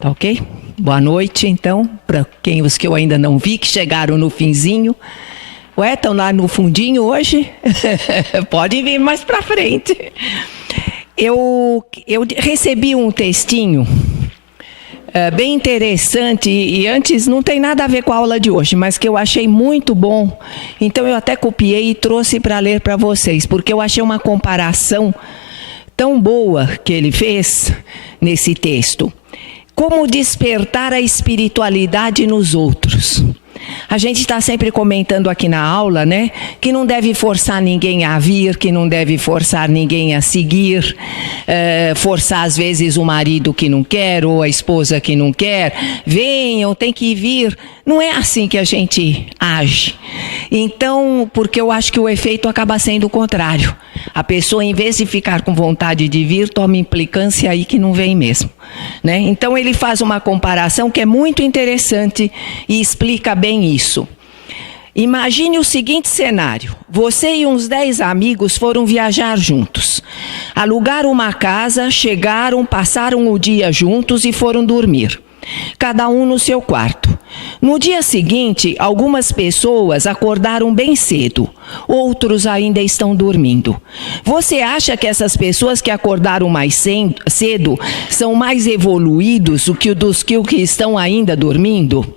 Tá ok? Boa noite, então, para os que eu ainda não vi, que chegaram no finzinho. Ué, estão lá no fundinho hoje? Pode vir mais para frente. Eu recebi um textinho bem interessante, e antes não tem nada a ver com a aula de hoje, mas que eu achei muito bom. Então eu até copiei e trouxe para ler para vocês, porque eu achei uma comparação tão boa que ele fez nesse texto. Como despertar a espiritualidade nos outros. A gente está sempre comentando aqui na aula, né? Que não deve forçar ninguém a vir, que não deve forçar ninguém a seguir, forçar às vezes o marido que não quer ou a esposa que não quer. Venham, tem que vir. Não é assim que a gente age. Então, porque eu acho que o efeito acaba sendo o contrário. A pessoa, em vez de ficar com vontade de vir, toma implicância aí que não vem mesmo, né? Então, ele faz uma comparação que é muito interessante e explica bem isso. Imagine o seguinte cenário. Você e uns 10 amigos foram viajar juntos. Alugaram uma casa, chegaram, passaram o dia juntos e foram dormir. Cada um no seu quarto. No dia seguinte, algumas pessoas acordaram bem cedo, outros ainda estão dormindo. Você acha que essas pessoas que acordaram mais cedo são mais evoluídos do que os que estão ainda dormindo?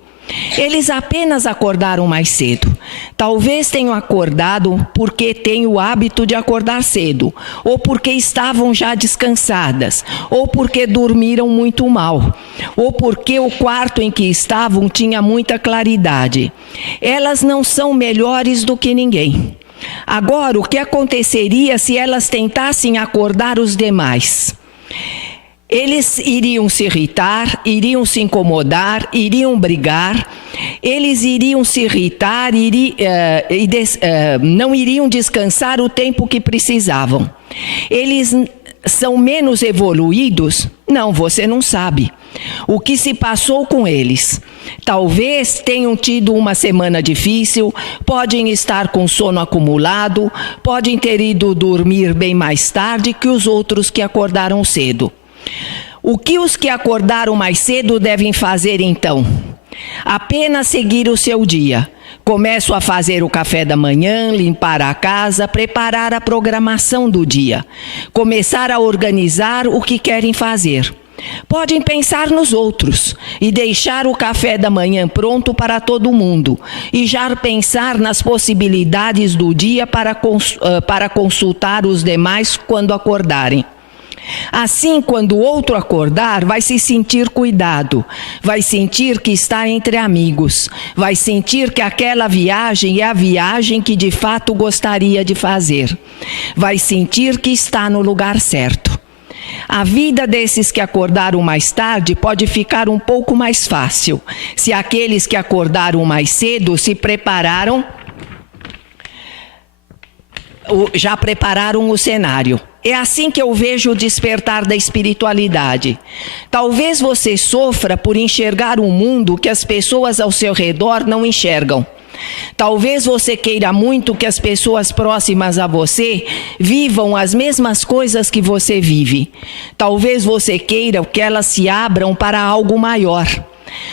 Eles apenas acordaram mais cedo. Talvez tenham acordado porque têm o hábito de acordar cedo, ou porque estavam já descansadas, ou porque dormiram muito mal, ou porque o quarto em que estavam tinha muita claridade. Elas não são melhores do que ninguém. Agora, o que aconteceria se elas tentassem acordar os demais? Eles iriam se irritar, iriam se incomodar, iriam brigar, eles iriam se irritar, não iriam descansar o tempo que precisavam. Eles são menos evoluídos? Não, você não sabe. O que se passou com eles? Talvez tenham tido uma semana difícil, podem estar com sono acumulado, podem ter ido dormir bem mais tarde que os outros que acordaram cedo. O que os que acordaram mais cedo devem fazer então? Apenas seguir o seu dia. Começam a fazer o café da manhã, limpar a casa, preparar a programação do dia. Começar a organizar o que querem fazer. Podem pensar nos outros e deixar o café da manhã pronto para todo mundo e já pensar nas possibilidades do dia para consultar os demais quando acordarem. Assim, quando o outro acordar, vai se sentir cuidado, vai sentir que está entre amigos, vai sentir que aquela viagem é a viagem que de fato gostaria de fazer, vai sentir que está no lugar certo. A vida desses que acordaram mais tarde pode ficar um pouco mais fácil, se aqueles que acordaram mais cedo se prepararam, já prepararam o cenário. É assim que eu vejo o despertar da espiritualidade. Talvez você sofra por enxergar um mundo que as pessoas ao seu redor não enxergam. Talvez você queira muito que as pessoas próximas a você vivam as mesmas coisas que você vive. Talvez você queira que elas se abram para algo maior.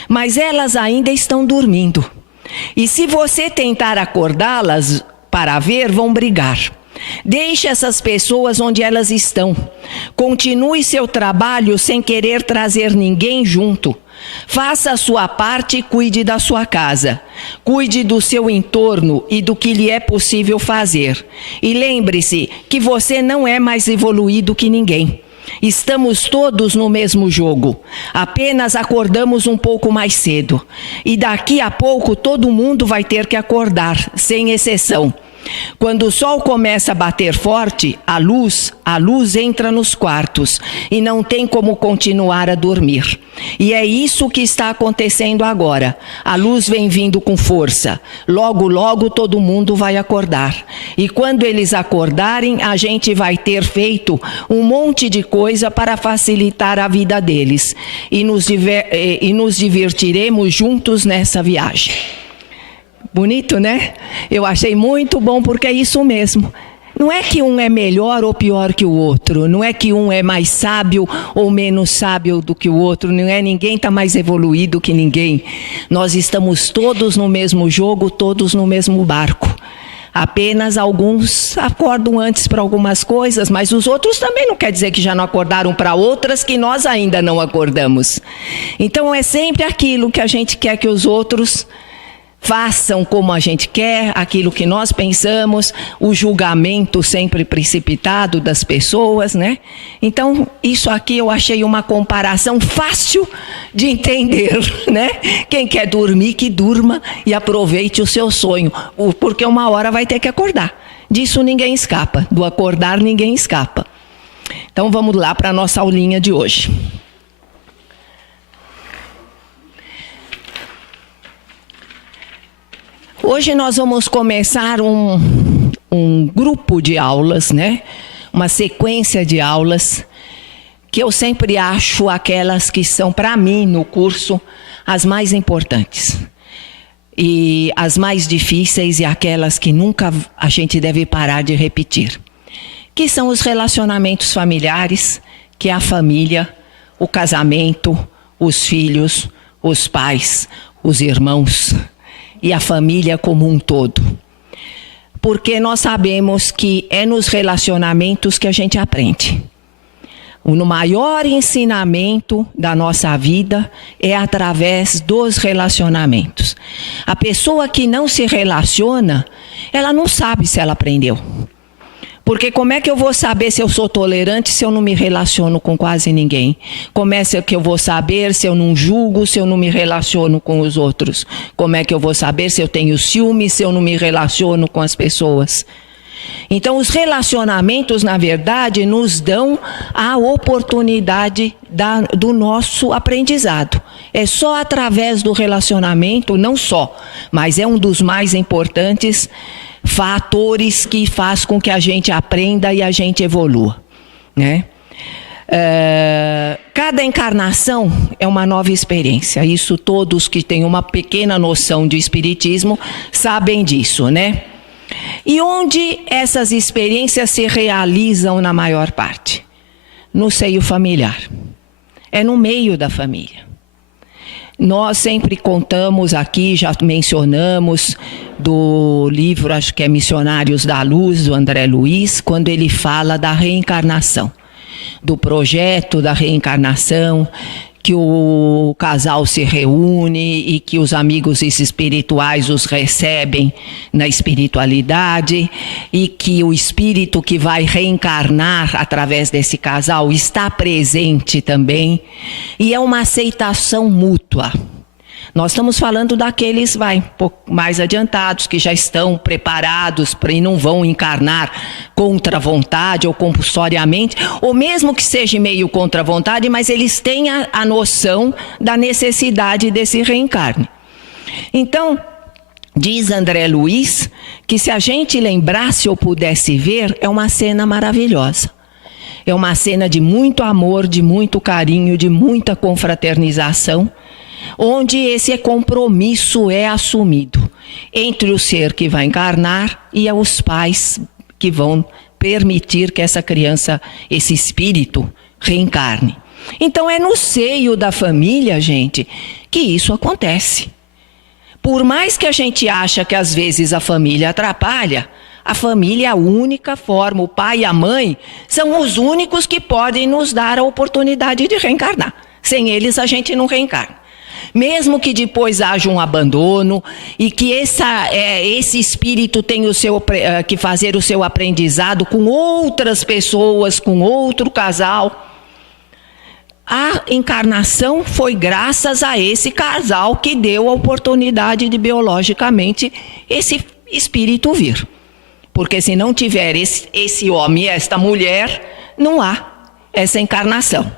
Mas elas ainda estão dormindo. E se você tentar acordá-las para ver, vão brigar. Deixe essas pessoas onde elas estão. Continue seu trabalho sem querer trazer ninguém junto. Faça a sua parte e cuide da sua casa. Cuide do seu entorno e do que lhe é possível fazer. E lembre-se que você não é mais evoluído que ninguém. Estamos todos no mesmo jogo. Apenas acordamos um pouco mais cedo. E daqui a pouco todo mundo vai ter que acordar, sem exceção. Quando o sol começa a bater forte, a luz entra nos quartos e não tem como continuar a dormir. E é isso que está acontecendo agora. A luz vem vindo com força. Logo, logo todo mundo vai acordar. E quando eles acordarem, a gente vai ter feito um monte de coisa para facilitar a vida deles. E nos divertiremos juntos nessa viagem. Bonito, né? Eu achei muito bom porque é isso mesmo. Não é que um é melhor ou pior que o outro, não é que um é mais sábio ou menos sábio do que o outro, não é ninguém está mais evoluído que ninguém. Nós estamos todos no mesmo jogo, todos no mesmo barco. Apenas alguns acordam antes para algumas coisas, mas os outros também não quer dizer que já não acordaram para outras que nós ainda não acordamos. Então é sempre aquilo que a gente quer que os outros façam como a gente quer, aquilo que nós pensamos, o julgamento sempre precipitado das pessoas, né? Então, isso aqui eu achei uma comparação fácil de entender, né? Quem quer dormir, que durma e aproveite o seu sonho, porque uma hora vai ter que acordar. Disso ninguém escapa, do acordar ninguém escapa. Então, vamos lá para a nossa aulinha de hoje. Hoje nós vamos começar um grupo de aulas, né? Uma sequência de aulas que eu sempre acho aquelas que são, para mim, no curso, as mais importantes. E as mais difíceis e aquelas que nunca a gente deve parar de repetir. Que são os relacionamentos familiares, que é a família, o casamento, os filhos, os pais, os irmãos e a família como um todo. Porque nós sabemos que é nos relacionamentos que a gente aprende. No maior ensinamento da nossa vida é através dos relacionamentos. A pessoa que não se relaciona, ela não sabe se ela aprendeu. Porque como é que eu vou saber se eu sou tolerante se eu não me relaciono com quase ninguém? Como é que eu vou saber se eu não julgo, se eu não me relaciono com os outros? Como é que eu vou saber se eu tenho ciúme, se eu não me relaciono com as pessoas? Então, os relacionamentos, na verdade, nos dão a oportunidade do nosso aprendizado. É só através do relacionamento, não só, mas é um dos mais importantes fatores que faz com que a gente aprenda e a gente evolua, né? Cada encarnação é uma nova experiência. Isso todos que têm uma pequena noção de espiritismo sabem disso, né? E onde essas experiências se realizam na maior parte? No seio familiar. É no meio da família. Nós sempre contamos aqui, já mencionamos, do livro, acho que é Missionários da Luz, do André Luiz, quando ele fala da reencarnação, do projeto da reencarnação, que o casal se reúne e que os amigos espirituais os recebem na espiritualidade e que o espírito que vai reencarnar através desse casal está presente também, e é uma aceitação mútua. Nós estamos falando daqueles, um pouco mais adiantados, que já estão preparados e não vão encarnar contra a vontade ou compulsoriamente, ou mesmo que seja meio contra a vontade, mas eles têm a noção da necessidade desse reencarne. Então, diz André Luiz que se a gente lembrasse ou pudesse ver, é uma cena maravilhosa. É uma cena de muito amor, de muito carinho, de muita confraternização, onde esse compromisso é assumido entre o ser que vai encarnar e os pais que vão permitir que essa criança, esse espírito, reencarne. Então é no seio da família, gente, que isso acontece. Por mais que a gente ache que às vezes a família atrapalha, a família é a única forma, o pai e a mãe são os únicos que podem nos dar a oportunidade de reencarnar. Sem eles a gente não reencarna. Mesmo que depois haja um abandono e que esse espírito tenha que fazer o seu aprendizado com outras pessoas, com outro casal, a encarnação foi graças a esse casal que deu a oportunidade de biologicamente esse espírito vir. Porque se não tiver esse homem e esta mulher, não há essa encarnação.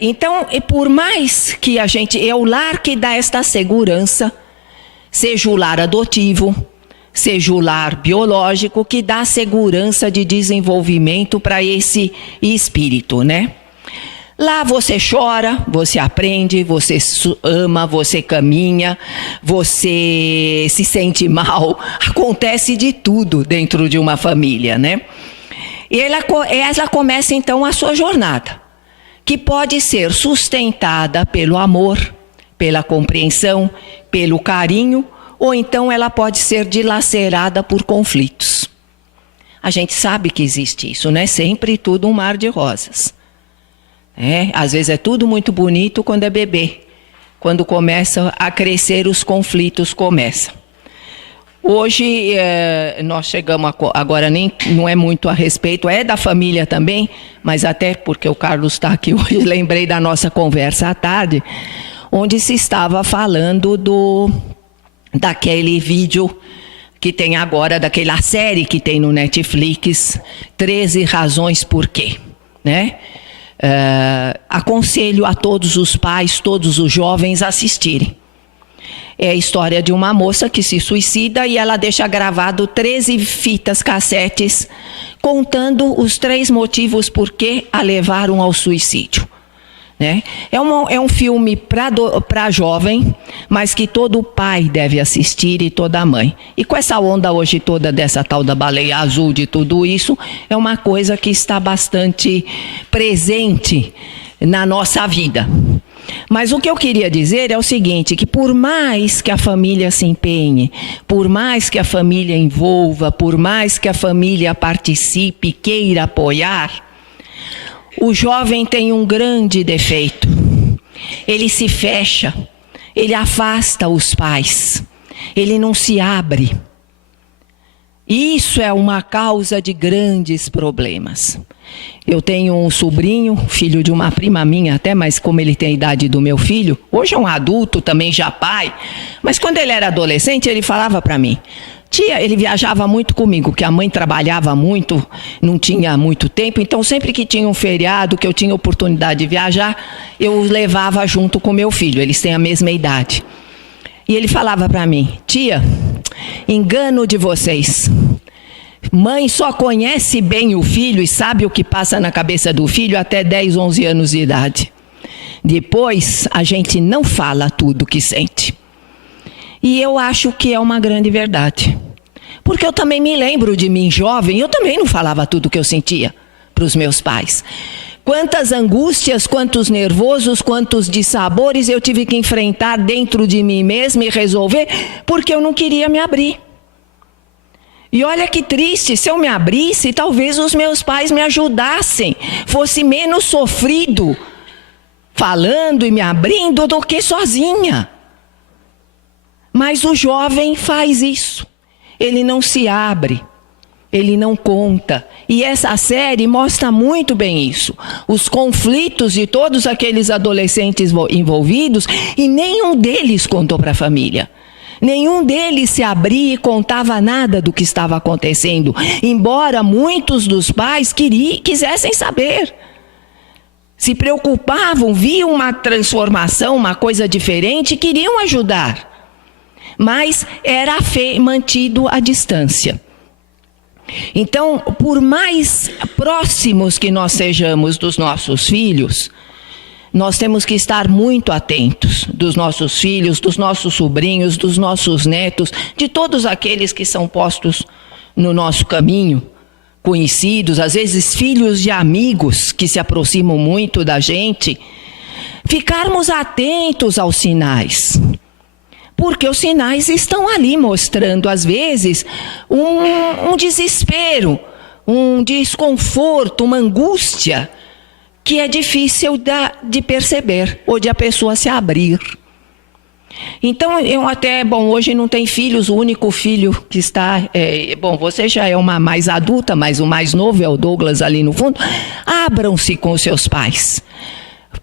Então, por mais que é o lar que dá esta segurança, seja o lar adotivo, seja o lar biológico, que dá segurança de desenvolvimento para esse espírito, né? Lá você chora, você aprende, você ama, você caminha, você se sente mal. Acontece de tudo dentro de uma família, né? E ela começa então a sua jornada, que pode ser sustentada pelo amor, pela compreensão, pelo carinho, ou então ela pode ser dilacerada por conflitos. A gente sabe que existe isso, não é sempre tudo um mar de rosas. Às vezes é tudo muito bonito quando é bebê. Quando começa a crescer, os conflitos começam. Hoje, nós chegamos agora, não é muito a respeito, é da família também, mas até porque o Carlos está aqui hoje, lembrei da nossa conversa à tarde, onde se estava falando daquele vídeo que tem agora, daquela série que tem no Netflix, 13 Razões Por Quê, né? Aconselho a todos os pais, todos os jovens a assistirem. É a história de uma moça que se suicida e ela deixa gravado 13 fitas cassetes contando os 3 motivos por que a levaram ao suicídio. Né? É um filme para jovem, mas que todo pai deve assistir e toda mãe. E com essa onda hoje toda dessa tal da baleia azul, de tudo isso, é uma coisa que está bastante presente na nossa vida. Mas o que eu queria dizer é o seguinte, que por mais que a família se empenhe, por mais que a família envolva, por mais que a família participe, queira apoiar, o jovem tem um grande defeito. Ele se fecha, ele afasta os pais, ele não se abre. Isso é uma causa de grandes problemas. Eu tenho um sobrinho, filho de uma prima minha até, mas como ele tem a idade do meu filho, hoje é um adulto, também já pai, mas quando ele era adolescente, ele falava para mim, tia, ele viajava muito comigo, porque a mãe trabalhava muito, não tinha muito tempo, então sempre que tinha um feriado, que eu tinha oportunidade de viajar, eu levava junto com meu filho, eles têm a mesma idade. E ele falava para mim, tia, engano de vocês. Mãe só conhece bem o filho e sabe o que passa na cabeça do filho até 10, 11 anos de idade. Depois, a gente não fala tudo o que sente. E eu acho que é uma grande verdade. Porque eu também me lembro de mim jovem, eu também não falava tudo o que eu sentia para os meus pais. Quantas angústias, quantos nervosos, quantos dissabores eu tive que enfrentar dentro de mim mesma e resolver, porque eu não queria me abrir. E olha que triste, se eu me abrisse, talvez os meus pais me ajudassem, fosse menos sofrido falando e me abrindo do que sozinha. Mas o jovem faz isso, ele não se abre, ele não conta. E essa série mostra muito bem isso, os conflitos de todos aqueles adolescentes envolvidos, e nenhum deles contou para a família. Nenhum deles se abria e contava nada do que estava acontecendo, embora muitos dos pais quisessem saber. Se preocupavam, viam uma transformação, uma coisa diferente, queriam ajudar. Mas era mantido à distância. Então, por mais próximos que nós sejamos dos nossos filhos, nós temos que estar muito atentos dos nossos filhos, dos nossos sobrinhos, dos nossos netos, de todos aqueles que são postos no nosso caminho, conhecidos, às vezes filhos de amigos que se aproximam muito da gente. Ficarmos atentos aos sinais, porque os sinais estão ali mostrando, às vezes, um desespero, um desconforto, uma angústia, que é difícil de perceber, ou de a pessoa se abrir. Então, hoje não tem filhos, o único filho que está, você já é uma mais adulta, mas o mais novo é o Douglas ali no fundo. Abram-se com os seus pais.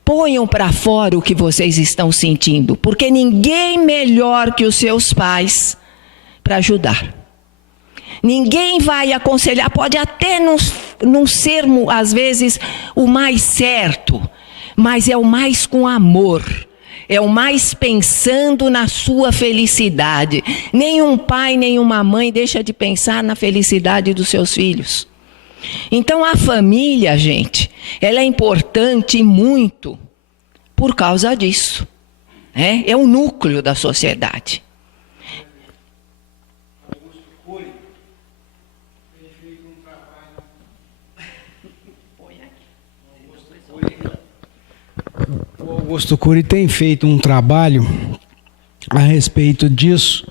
Ponham para fora o que vocês estão sentindo, porque ninguém melhor que os seus pais para ajudar. Ninguém vai aconselhar, pode até não ser, às vezes, o mais certo, mas é o mais com amor, é o mais pensando na sua felicidade. Nenhum pai, nenhuma mãe deixa de pensar na felicidade dos seus filhos. Então a família, gente, ela é importante muito por causa disso. É o núcleo da sociedade. O Augusto Cury tem feito um trabalho a respeito disso,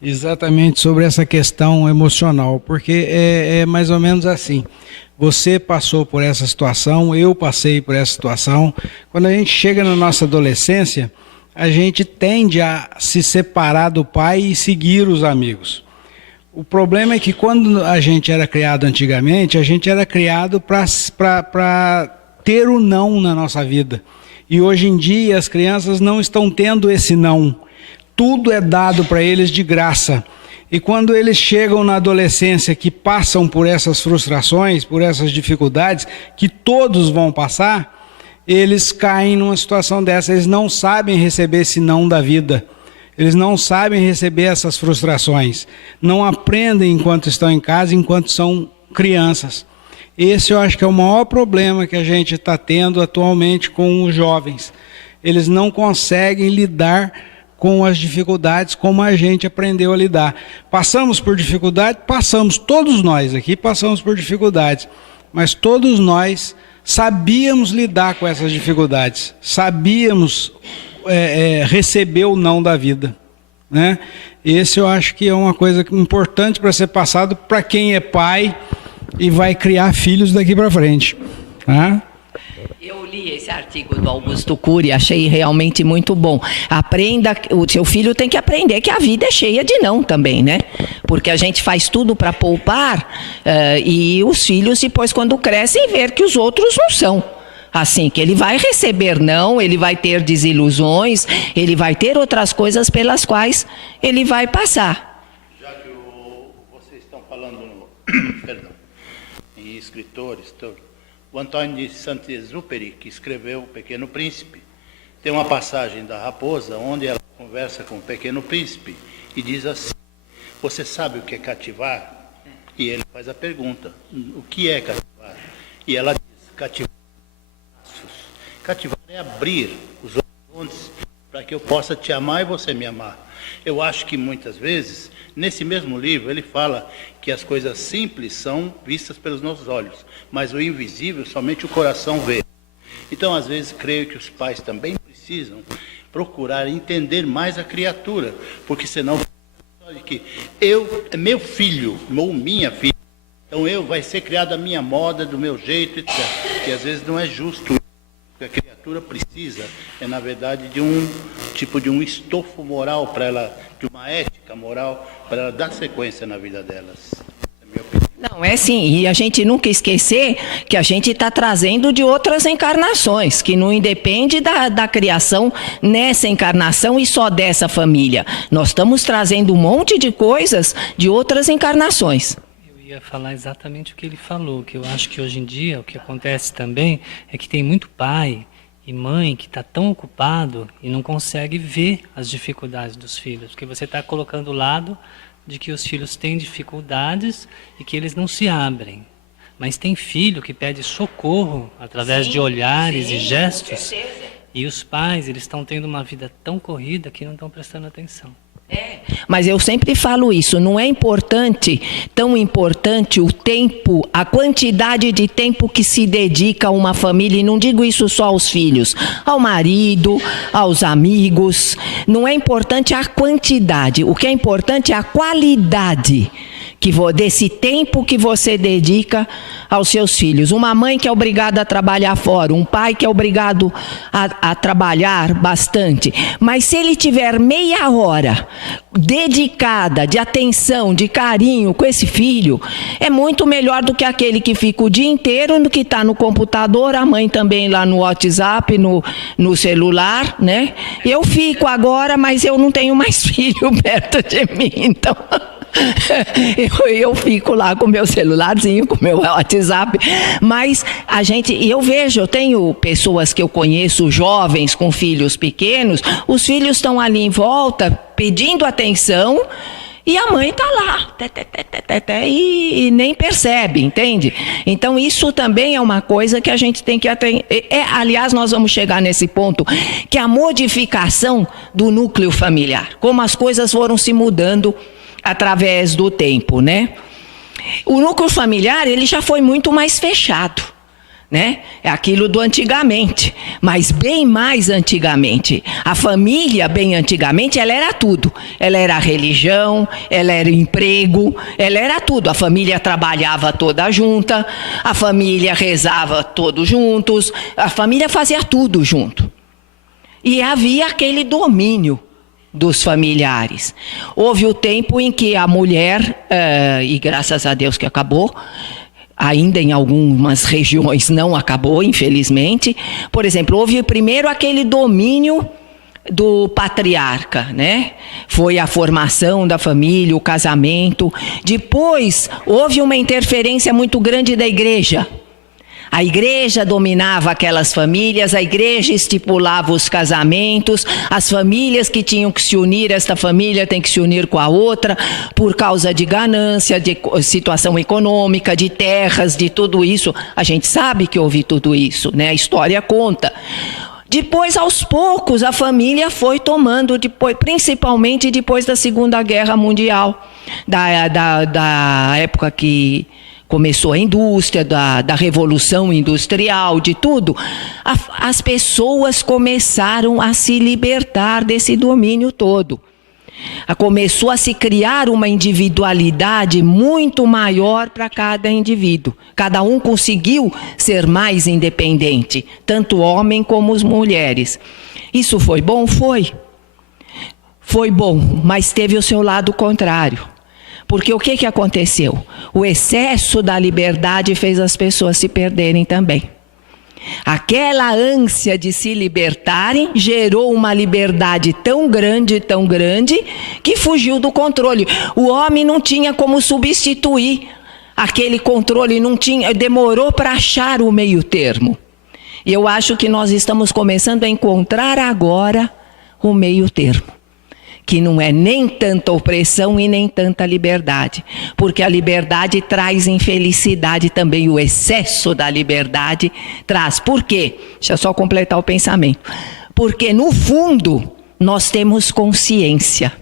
exatamente sobre essa questão emocional, porque é mais ou menos assim. Você passou por essa situação, eu passei por essa situação. Quando a gente chega na nossa adolescência, a gente tende a se separar do pai e seguir os amigos. O problema é que quando a gente era criado antigamente, a gente era criado para ter o não na nossa vida. E hoje em dia as crianças não estão tendo esse não. Tudo é dado para eles de graça. E quando eles chegam na adolescência, que passam por essas frustrações, por essas dificuldades, que todos vão passar, eles caem numa situação dessa. Eles não sabem receber esse não da vida. Eles não sabem receber essas frustrações. Não aprendem enquanto estão em casa, enquanto são crianças. Esse eu acho que é o maior problema que a gente está tendo atualmente com os jovens. Eles não conseguem lidar com as dificuldades como a gente aprendeu a lidar. Passamos por dificuldade? Passamos, todos nós aqui passamos por dificuldades, mas todos nós sabíamos lidar com essas dificuldades, sabíamos receber o não da vida, né? Esse eu acho que é uma coisa importante para ser passado para quem é pai e vai criar filhos daqui para frente, né? Eu li esse artigo do Augusto Cury, achei realmente muito bom. Aprenda, o seu filho tem que aprender que a vida é cheia de não também, né? Porque a gente faz tudo para poupar e os filhos depois quando crescem ver que os outros não são. Assim, que ele vai receber não, ele vai ter desilusões, ele vai ter outras coisas pelas quais ele vai passar. Já que vocês estão falando em escritores, o Antônio de Saint-Exupéry, que escreveu O Pequeno Príncipe, tem uma passagem da raposa onde ela conversa com o Pequeno Príncipe e diz assim: você sabe o que é cativar? E ele faz a pergunta: o que é cativar? E ela diz: cativar é abrir os horizontes para que eu possa te amar e você me amar. Eu acho que muitas vezes, nesse mesmo livro, ele fala que as coisas simples são vistas pelos nossos olhos, mas o invisível somente o coração vê. Então, às vezes, creio que os pais também precisam procurar entender mais a criatura, porque senão que é meu filho ou minha filha, então vai ser criado a minha moda, do meu jeito, etc. E às vezes não é justo. O que a criatura precisa na verdade, de um estofo moral para ela, de uma ética moral, para ela dar sequência na vida delas. É a minha opinião. Não, é sim, e a gente nunca esquecer que a gente está trazendo de outras encarnações, que não independe da criação nessa encarnação e só dessa família. Nós estamos trazendo um monte de coisas de outras encarnações. Eu ia falar exatamente o que ele falou, que eu acho que hoje em dia o que acontece também é que tem muito pai e mãe que está tão ocupado e não consegue ver as dificuldades dos filhos, porque você está colocando o lado de que os filhos têm dificuldades e que eles não se abrem. Mas tem filho que pede socorro através de olhares e gestos, e os pais eles estão tendo uma vida tão corrida que não estão prestando atenção. Mas eu sempre falo isso, não é tão importante o tempo, a quantidade de tempo que se dedica a uma família, e não digo isso só aos filhos, ao marido, aos amigos, não é importante a quantidade, o que é importante é a qualidade desse tempo que você dedica aos seus filhos. Uma mãe que é obrigada a trabalhar fora, um pai que é obrigado a trabalhar bastante, mas se ele tiver meia hora dedicada, de atenção, de carinho com esse filho, é muito melhor do que aquele que fica o dia inteiro no que está no computador, a mãe também lá no WhatsApp, no celular, né? Eu fico agora, mas eu não tenho mais filho perto de mim, então eu fico lá com meu celularzinho, com meu WhatsApp, mas eu tenho pessoas que eu conheço, jovens com filhos pequenos, os filhos estão ali em volta pedindo atenção E a mãe está lá, e nem percebe, entende? Então, isso também é uma coisa que a gente tem que atender. Aliás, nós vamos chegar nesse ponto, que a modificação do núcleo familiar, como as coisas foram se mudando através do tempo, né? O núcleo familiar, ele já foi muito mais fechado, né? É aquilo do antigamente, mas bem mais antigamente. A família, bem antigamente, ela era tudo. Ela era religião, ela era emprego, ela era tudo. A família trabalhava toda junta, a família rezava todos juntos, a família fazia tudo junto. E havia aquele domínio dos familiares. Houve o tempo em que a mulher, e graças a Deus que acabou, ainda em algumas regiões não acabou, infelizmente. Por exemplo, houve primeiro aquele domínio do patriarca, né? Foi a formação da família, o casamento. Depois, houve uma interferência muito grande da igreja. A igreja dominava aquelas famílias, a igreja estipulava os casamentos, as famílias que tinham que se unir, esta família tem que se unir com a outra, por causa de ganância, de situação econômica, de terras, de tudo isso. A gente sabe que houve tudo isso, né? A história conta. Depois, aos poucos, a família foi tomando, principalmente depois da Segunda Guerra Mundial, da época que começou a indústria, da revolução industrial, de tudo, as pessoas começaram a se libertar desse domínio todo. Começou a se criar uma individualidade muito maior para cada indivíduo. Cada um conseguiu ser mais independente, tanto homem como as mulheres. Isso foi bom? Foi. Foi bom, mas teve o seu lado contrário. Porque o que aconteceu? O excesso da liberdade fez as pessoas se perderem também. Aquela ânsia de se libertarem gerou uma liberdade tão grande, que fugiu do controle. O homem não tinha como substituir aquele controle, demorou para achar o meio termo. E eu acho que nós estamos começando a encontrar agora o meio termo. Que não é nem tanta opressão e nem tanta liberdade. Porque a liberdade traz infelicidade também, o excesso da liberdade traz. Por quê? Deixa eu só completar o pensamento. Porque no fundo nós temos consciência,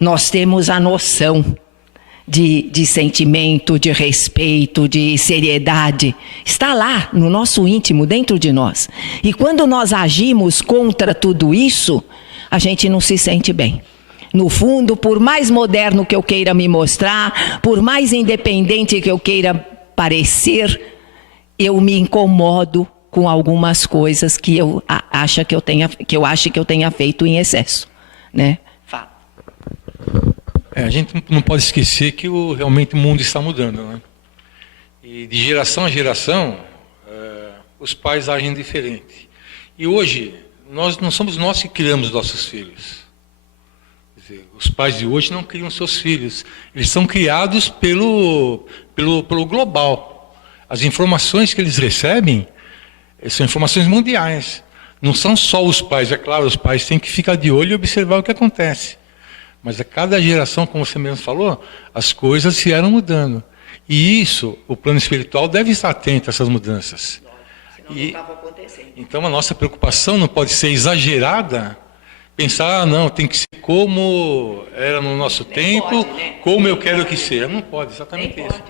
nós temos a noção de sentimento, de respeito, de seriedade. Está lá no nosso íntimo, dentro de nós. E quando nós agimos contra tudo isso, a gente não se sente bem. No fundo, por mais moderno que eu queira me mostrar, por mais independente que eu queira parecer, eu me incomodo com algumas coisas que eu acho que eu tenha feito em excesso, né? Fala. A gente não pode esquecer que realmente o mundo está mudando, né? E de geração a geração, os pais agem diferente. E hoje não somos nós que criamos nossos filhos. Quer dizer, os pais de hoje não criam seus filhos. Eles são criados pelo global. As informações que eles recebem são informações mundiais. Não são só os pais. É claro, os pais têm que ficar de olho e observar o que acontece. Mas a cada geração, como você mesmo falou, as coisas vieram mudando. E isso, o plano espiritual deve estar atento a essas mudanças. Senão não estava acontecendo. Então a nossa preocupação não pode ser exagerada, pensar, não, tem que ser como era no nosso tempo, pode, né? Como eu quero que seja. Não pode, exatamente isso.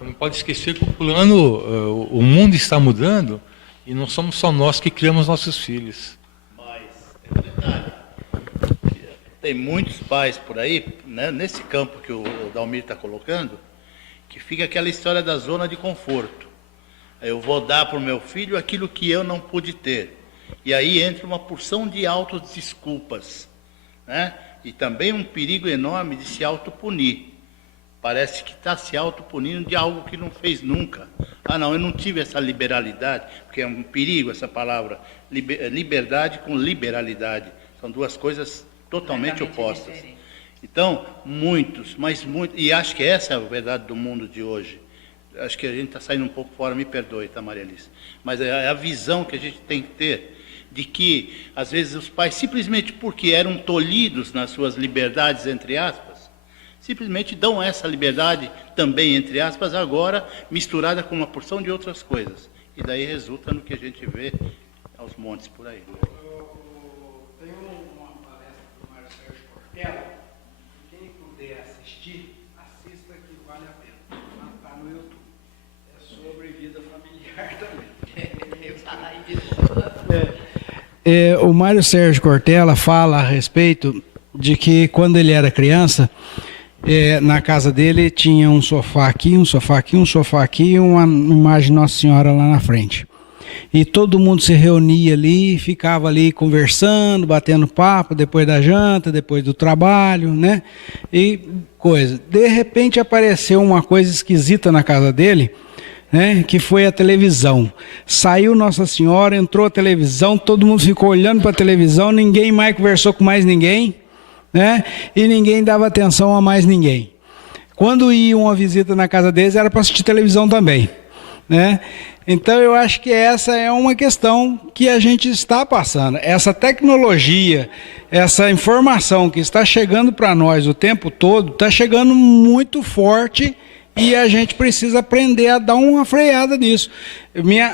Não pode esquecer que o plano, o mundo está mudando e não somos só nós que criamos nossos filhos. Mas, tem muitos pais por aí, né, nesse campo que o Dalmir está colocando, que fica aquela história da zona de conforto. Eu vou dar para o meu filho aquilo que eu não pude ter. E aí entra uma porção de autodesculpas, né? E também um perigo enorme de se autopunir. Parece que está se autopunindo de algo que não fez nunca. Ah, não, eu não tive essa liberalidade, porque é um perigo essa palavra, liberdade com liberalidade. São duas coisas totalmente opostas. Diferente. Então, muitos, e acho que essa é a verdade do mundo de hoje. Acho que a gente está saindo um pouco fora, me perdoe, tá, Maria Alice? Mas é a visão que a gente tem que ter de que, às vezes, os pais, simplesmente porque eram tolhidos nas suas liberdades, entre aspas, simplesmente dão essa liberdade também, entre aspas, agora misturada com uma porção de outras coisas. E daí resulta no que a gente vê aos montes por aí. Tem uma palestra do Mário Sérgio Cortella, quem puder assistir, assista que vale a pena. Está no YouTube. É sobre vida familiar também. O Mário Sérgio Cortella fala a respeito de que quando ele era criança, na casa dele tinha um sofá aqui, um sofá aqui, um sofá aqui e uma imagem de Nossa Senhora lá na frente. E todo mundo se reunia ali, ficava ali conversando, batendo papo depois da janta, depois do trabalho, né? E coisa. De repente apareceu uma coisa esquisita na casa dele, né? Que foi a televisão. Saiu Nossa Senhora, entrou a televisão, todo mundo ficou olhando para a televisão, ninguém mais conversou com mais ninguém, né? E ninguém dava atenção a mais ninguém. Quando ia uma visita na casa deles, era para assistir televisão também, né? Então eu acho que essa é uma questão que a gente está passando. Essa tecnologia, essa informação que está chegando para nós o tempo todo, está chegando muito forte e a gente precisa aprender a dar uma freada nisso.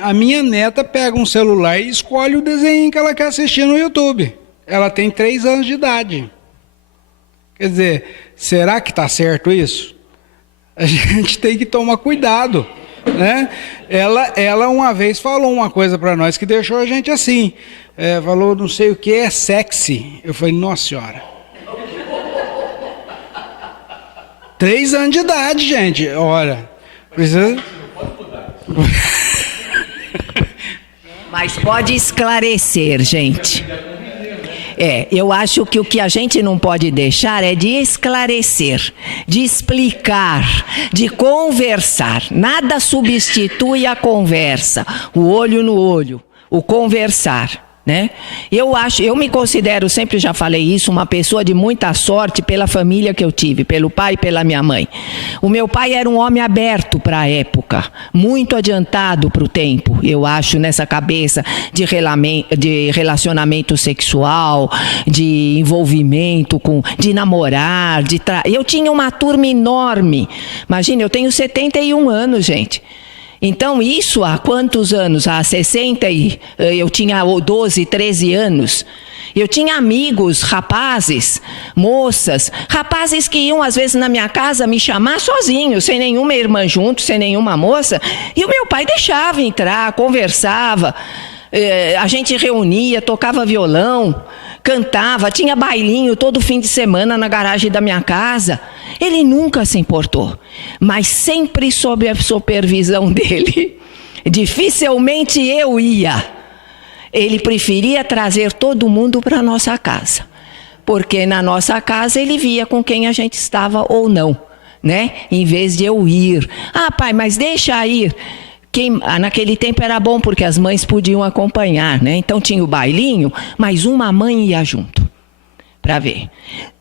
A minha neta pega um celular e escolhe o desenho que ela quer assistir no YouTube. Ela tem 3 anos de idade. Quer dizer, será que está certo isso? A gente tem que tomar cuidado, né? Ela uma vez falou uma coisa para nós que deixou a gente assim. Falou não sei o que, é sexy. Eu falei, nossa senhora. 3 anos de idade, gente. Olha, precisa... Mas pode esclarecer, gente. Eu acho que o que a gente não pode deixar é de esclarecer, de explicar, de conversar. Nada substitui a conversa, o olho no olho, o conversar, né? Eu me considero, sempre já falei isso, uma pessoa de muita sorte pela família que eu tive, pelo pai e pela minha mãe. O meu pai era um homem aberto para a época, muito adiantado para o tempo, eu acho, nessa cabeça de relacionamento sexual, de envolvimento, de namorar, eu tinha uma turma enorme. Imagina, eu tenho 71 anos, gente. Então, isso há quantos anos? Há 60 eu tinha 12, 13 anos. Eu tinha amigos, rapazes, moças, rapazes que iam às vezes na minha casa me chamar sozinhos, sem nenhuma irmã junto, sem nenhuma moça. E o meu pai deixava entrar, conversava, a gente reunia, tocava violão, cantava, tinha bailinho todo fim de semana na garagem da minha casa. Ele nunca se importou, mas sempre sob a supervisão dele. Dificilmente eu ia. Ele preferia trazer todo mundo para a nossa casa, porque na nossa casa ele via com quem a gente estava ou não, né? Em vez de eu ir. Ah, pai, mas deixa ir. Naquele tempo era bom porque as mães podiam acompanhar, né? Então tinha o bailinho, mas uma mãe ia junto para ver.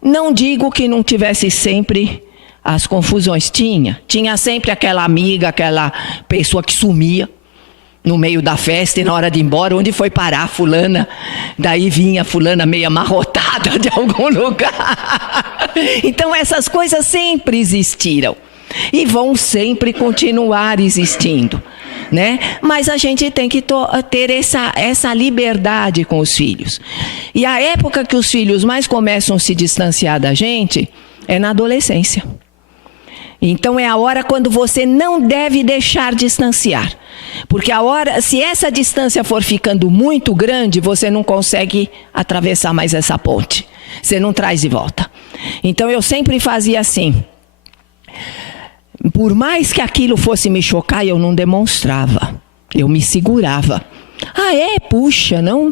Não digo que não tivesse sempre as confusões, tinha sempre aquela amiga, aquela pessoa que sumia no meio da festa e na hora de ir embora, onde foi parar fulana? Daí vinha fulana meio amarrotada de algum lugar. Então essas coisas sempre existiram e vão sempre continuar existindo, né? Mas a gente tem que ter essa liberdade com os filhos. E a época que os filhos mais começam a se distanciar da gente é na adolescência. Então é a hora quando você não deve deixar distanciar. Porque se essa distância for ficando muito grande, você não consegue atravessar mais essa ponte. Você não traz de volta. Então eu sempre fazia assim. Por mais que aquilo fosse me chocar, eu não demonstrava. Eu me segurava. Puxa, não,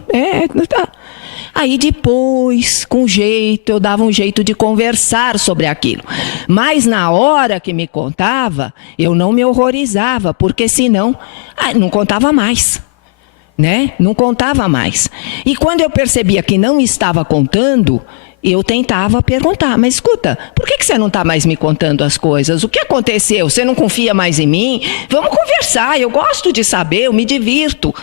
tá. Aí depois, com jeito, eu dava um jeito de conversar sobre aquilo. Mas na hora que me contava, eu não me horrorizava, porque senão, não contava mais, né? Não contava mais. E quando eu percebia que não estava contando, eu tentava perguntar, mas escuta, por que você não está mais me contando as coisas? O que aconteceu? Você não confia mais em mim? Vamos conversar, eu gosto de saber, eu me divirto.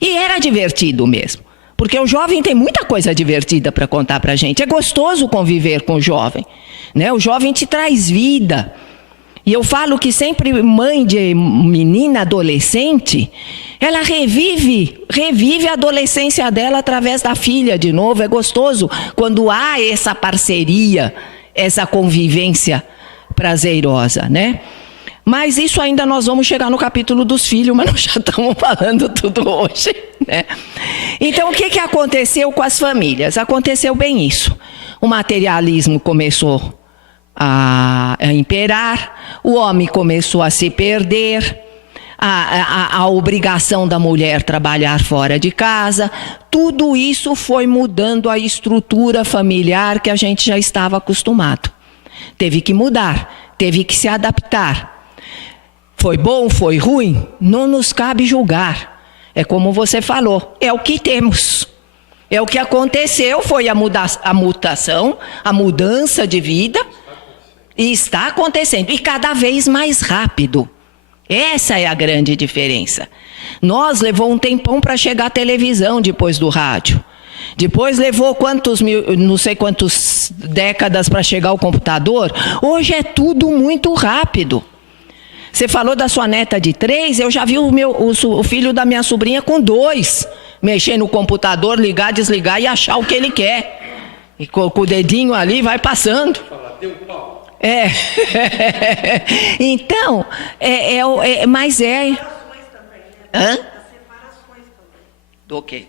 E era divertido mesmo. Porque o jovem tem muita coisa divertida para contar para a gente. É gostoso conviver com o jovem, né? O jovem te traz vida. E eu falo que sempre mãe de menina adolescente, ela revive a adolescência dela através da filha de novo. É gostoso quando há essa parceria, essa convivência prazerosa, né? Mas isso ainda nós vamos chegar no capítulo dos filhos, mas nós já estamos falando tudo hoje, né? Então, o que aconteceu com as famílias? Aconteceu bem isso. O materialismo começou a imperar, o homem começou a se perder, a obrigação da mulher trabalhar fora de casa. Tudo isso foi mudando a estrutura familiar que a gente já estava acostumado. Teve que mudar, teve que se adaptar. Foi bom, foi ruim? Não nos cabe julgar. É como você falou, é o que temos. É o que aconteceu, foi a mutação, a mudança de vida. E está acontecendo, e cada vez mais rápido. Essa é a grande diferença. Nós levou um tempão para chegar à televisão depois do rádio. Depois levou não sei quantas décadas para chegar ao computador. Hoje é tudo muito rápido. Você falou da sua neta de 3, eu já vi o filho da minha sobrinha com 2, mexer no computador, ligar, desligar e achar o que ele quer. E com o dedinho ali vai passando. Deu pau. Então, mas é... Hã? Do quê?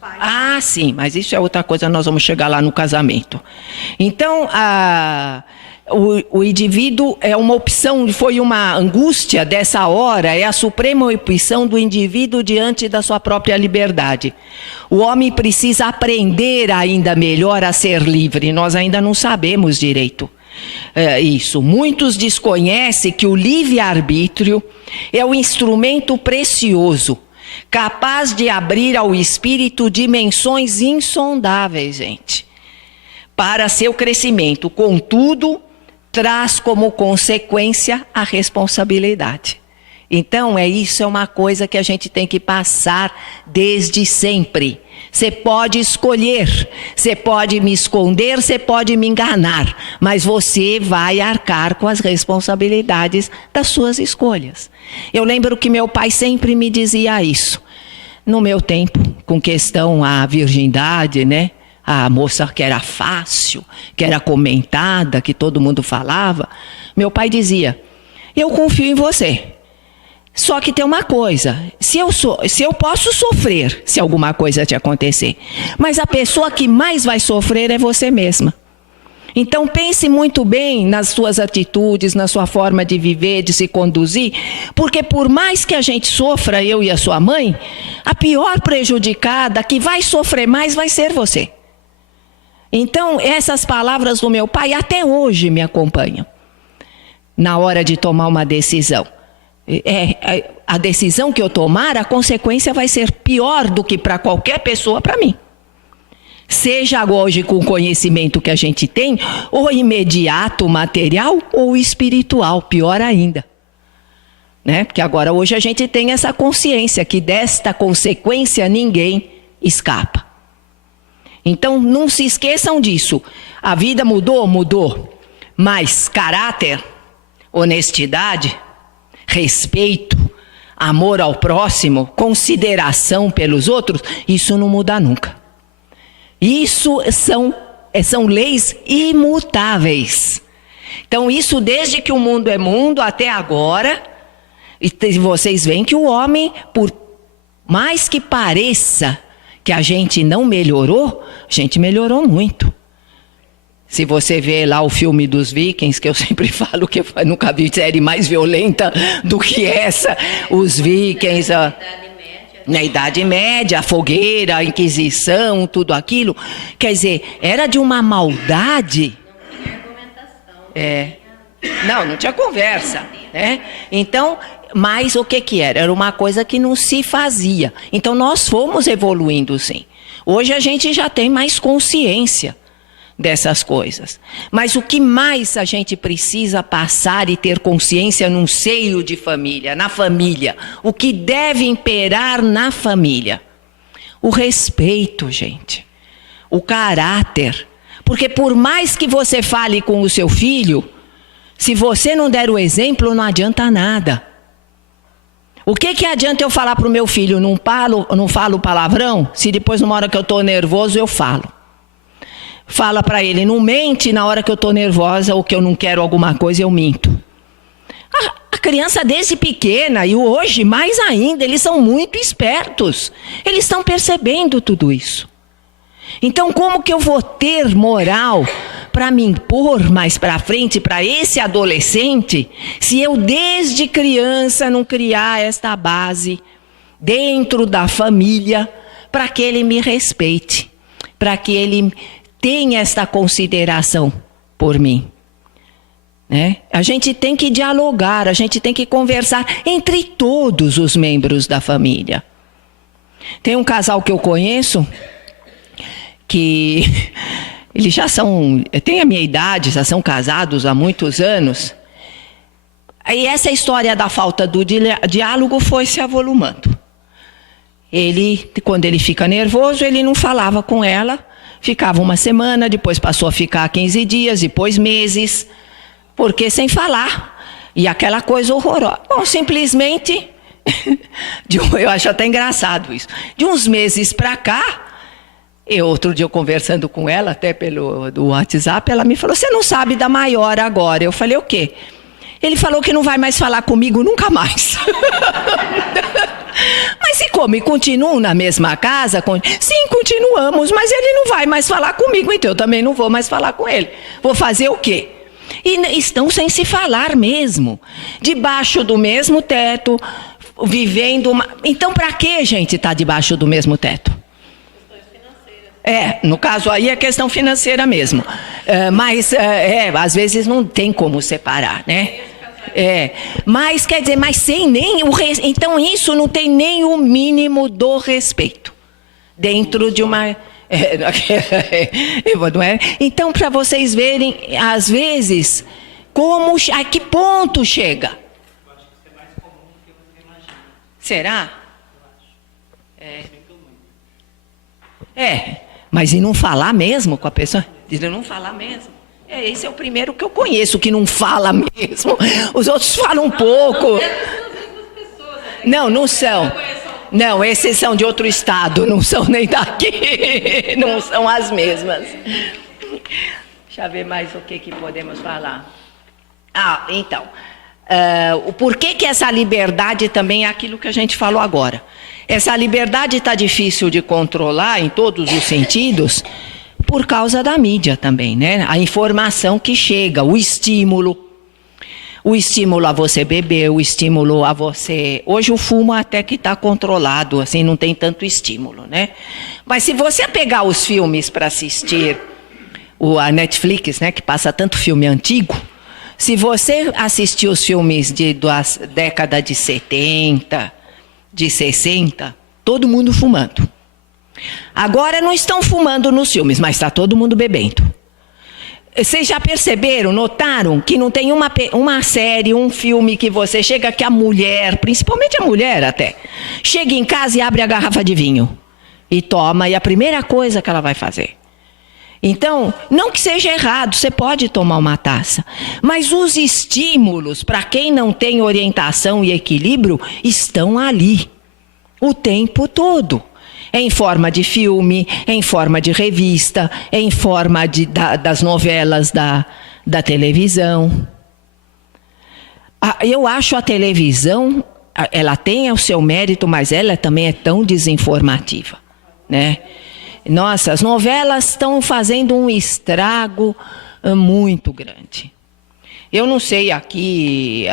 Ah, sim, mas isso é outra coisa, nós vamos chegar lá no casamento. Então, o indivíduo é uma opção, foi uma angústia dessa hora, é a suprema opção do indivíduo diante da sua própria liberdade. O homem precisa aprender ainda melhor a ser livre, nós ainda não sabemos direito isso. Muitos desconhecem que o livre-arbítrio é um instrumento precioso, capaz de abrir ao espírito dimensões insondáveis, gente, para seu crescimento. Contudo, traz como consequência a responsabilidade. Então, isso é uma coisa que a gente tem que passar desde sempre. Você pode escolher, você pode me esconder, você pode me enganar, mas você vai arcar com as responsabilidades das suas escolhas. Eu lembro que meu pai sempre me dizia isso. No meu tempo, com questão à virgindade, né? A moça que era fácil, que era comentada, que todo mundo falava. Meu pai dizia, eu confio em você. Só que tem uma coisa, se eu posso sofrer se alguma coisa te acontecer, mas a pessoa que mais vai sofrer é você mesma. Então pense muito bem nas suas atitudes, na sua forma de viver, de se conduzir, porque por mais que a gente sofra, eu e a sua mãe, a pior prejudicada, que vai sofrer mais, vai ser você. Então essas palavras do meu pai até hoje me acompanham, na hora de tomar uma decisão. A decisão que eu tomar, a consequência vai ser pior do que para qualquer pessoa, para mim. Seja hoje com o conhecimento que a gente tem, ou imediato, material, ou espiritual, pior ainda. Né? Porque agora hoje a gente tem essa consciência que desta consequência ninguém escapa. Então não se esqueçam disso. A vida mudou? Mudou. Mas caráter, honestidade, respeito, amor ao próximo, consideração pelos outros, isso não muda nunca. Isso são leis imutáveis. Então isso desde que o mundo é mundo até agora, e vocês veem que o homem, por mais que pareça que a gente não melhorou, a gente melhorou muito. Se você vê lá o filme dos Vikings, que eu sempre falo que eu nunca vi série mais violenta do que essa, os Vikings, na Idade Média, a fogueira, a Inquisição, tudo aquilo, quer dizer, era de uma maldade. Não tinha argumentação. Não tinha conversa, né? Então, mas o que era? Era uma coisa que não se fazia. Então nós fomos evoluindo, sim. Hoje a gente já tem mais consciência dessas coisas. Mas o que mais a gente precisa passar e ter consciência num seio de família, na família, o que deve imperar na família? O respeito, gente. O caráter. Porque por mais que você fale com o seu filho, se você não der o exemplo, não adianta nada. O que adianta eu falar para o meu filho, não falo palavrão, se depois numa hora que eu estou nervoso eu falo. Fala para ele, não mente na hora que eu estou nervosa ou que eu não quero alguma coisa, eu minto. A criança desde pequena e hoje mais ainda, eles são muito espertos. Eles estão percebendo tudo isso. Então como que eu vou ter moral para me impor mais para frente para esse adolescente, se eu desde criança não criar esta base dentro da família para que ele me respeite, para que ele tenha esta consideração por mim? Né? A gente tem que dialogar, a gente tem que conversar entre todos os membros da família. Tem um casal que eu conheço que eles já têm a minha idade, já são casados há muitos anos. E essa história da falta do diálogo foi se avolumando. Quando ele fica nervoso, ele não falava com ela, ficava uma semana, depois passou a ficar 15 dias, depois meses, porque sem falar. E aquela coisa horrorosa. Bom, simplesmente, eu acho até engraçado isso. De uns meses para cá, outro dia eu conversando com ela, até do WhatsApp, ela me falou, você não sabe da maior agora? Eu falei, o quê? Ele falou que não vai mais falar comigo nunca mais. Mas e como? E continuam na mesma casa? Sim, continuamos, mas ele não vai mais falar comigo, então eu também não vou mais falar com ele. Vou fazer o quê? E estão sem se falar mesmo. Debaixo do mesmo teto, vivendo... Então, para que, gente, tá debaixo do mesmo teto? No caso aí é questão financeira mesmo. Mas às vezes não tem como separar, né? Mas quer dizer, mas sem nem então isso não tem nem o mínimo do respeito dentro de uma... não é? Então, para vocês verem, às vezes, a que ponto chega? Eu acho que isso é mais comum do que você imagina. Será? Mas e não falar mesmo com a pessoa? De não falar mesmo. Esse é o primeiro que eu conheço que não fala mesmo. Os outros falam um pouco. Não são. Não, esses são de outro estado, não são nem daqui. Não são as mesmas. Deixa eu ver mais o que podemos falar. Então. Por que essa liberdade também é aquilo que a gente falou agora? Essa liberdade está difícil de controlar em todos os sentidos por causa da mídia também, né? A informação que chega, o estímulo a você beber, o estímulo a você... Hoje o fumo até que está controlado, assim, não tem tanto estímulo, né? Mas se você pegar os filmes para assistir, a Netflix, né, que passa tanto filme antigo, se você assistir os filmes da década de 70... de 60, todo mundo fumando. Agora não estão fumando nos filmes, mas está todo mundo bebendo. Vocês já perceberam, notaram que não tem uma série, um filme que você chega que a mulher, principalmente a mulher até, chega em casa e abre a garrafa de vinho e toma, e a primeira coisa que ela vai fazer. Então, não que seja errado, você pode tomar uma taça, mas os estímulos, para quem não tem orientação e equilíbrio, estão ali o tempo todo. É em forma de filme, é em forma de revista, é em forma das novelas da televisão. Eu acho a televisão, ela tem o seu mérito, mas ela também é tão desinformativa, né? Nossa, as novelas estão fazendo um estrago muito grande. Eu não sei aqui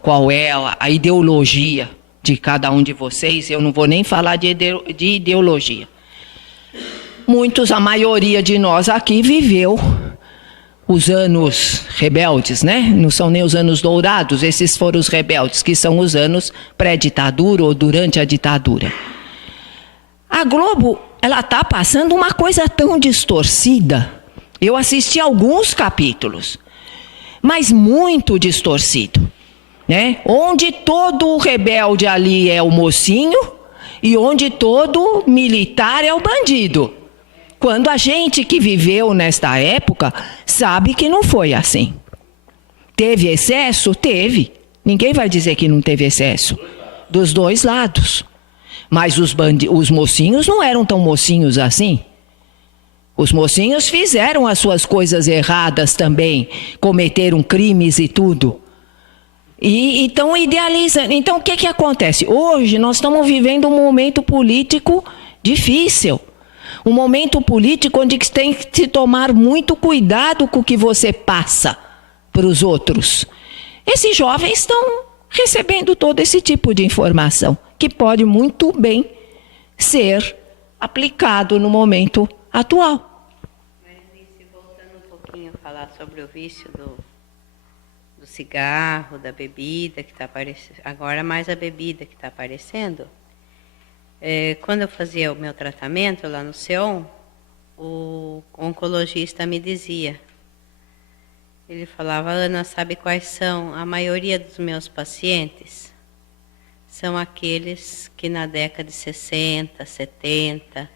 qual é a ideologia de cada um de vocês, eu não vou nem falar de ideologia. A maioria de nós aqui viveu os anos rebeldes, né? Não são nem os anos dourados, esses foram os rebeldes, que são os anos pré-ditadura ou durante a ditadura. A Globo... ela está passando uma coisa tão distorcida. Eu assisti alguns capítulos, mas muito distorcido, né? Onde todo o rebelde ali é o mocinho e onde todo militar é o bandido. Quando a gente que viveu nesta época sabe que não foi assim. Teve excesso? Teve. Ninguém vai dizer que não teve excesso. Dos dois lados. Mas os mocinhos não eram tão mocinhos assim. Os mocinhos fizeram as suas coisas erradas também. Cometeram crimes e tudo. E então idealizando. Então o que acontece? Hoje nós estamos vivendo um momento político difícil. Um momento político onde tem que se tomar muito cuidado com o que você passa para os outros. Esses jovens estão recebendo todo esse tipo de informação, que pode muito bem ser aplicado no momento atual. Mas, voltando um pouquinho a falar sobre o vício do cigarro, da bebida que está aparecendo, agora mais a bebida que está aparecendo. Quando eu fazia o meu tratamento lá no SEON, o oncologista me dizia, ele falava, Ana, sabe quais são? A maioria dos meus pacientes são aqueles que na década de 60, 70,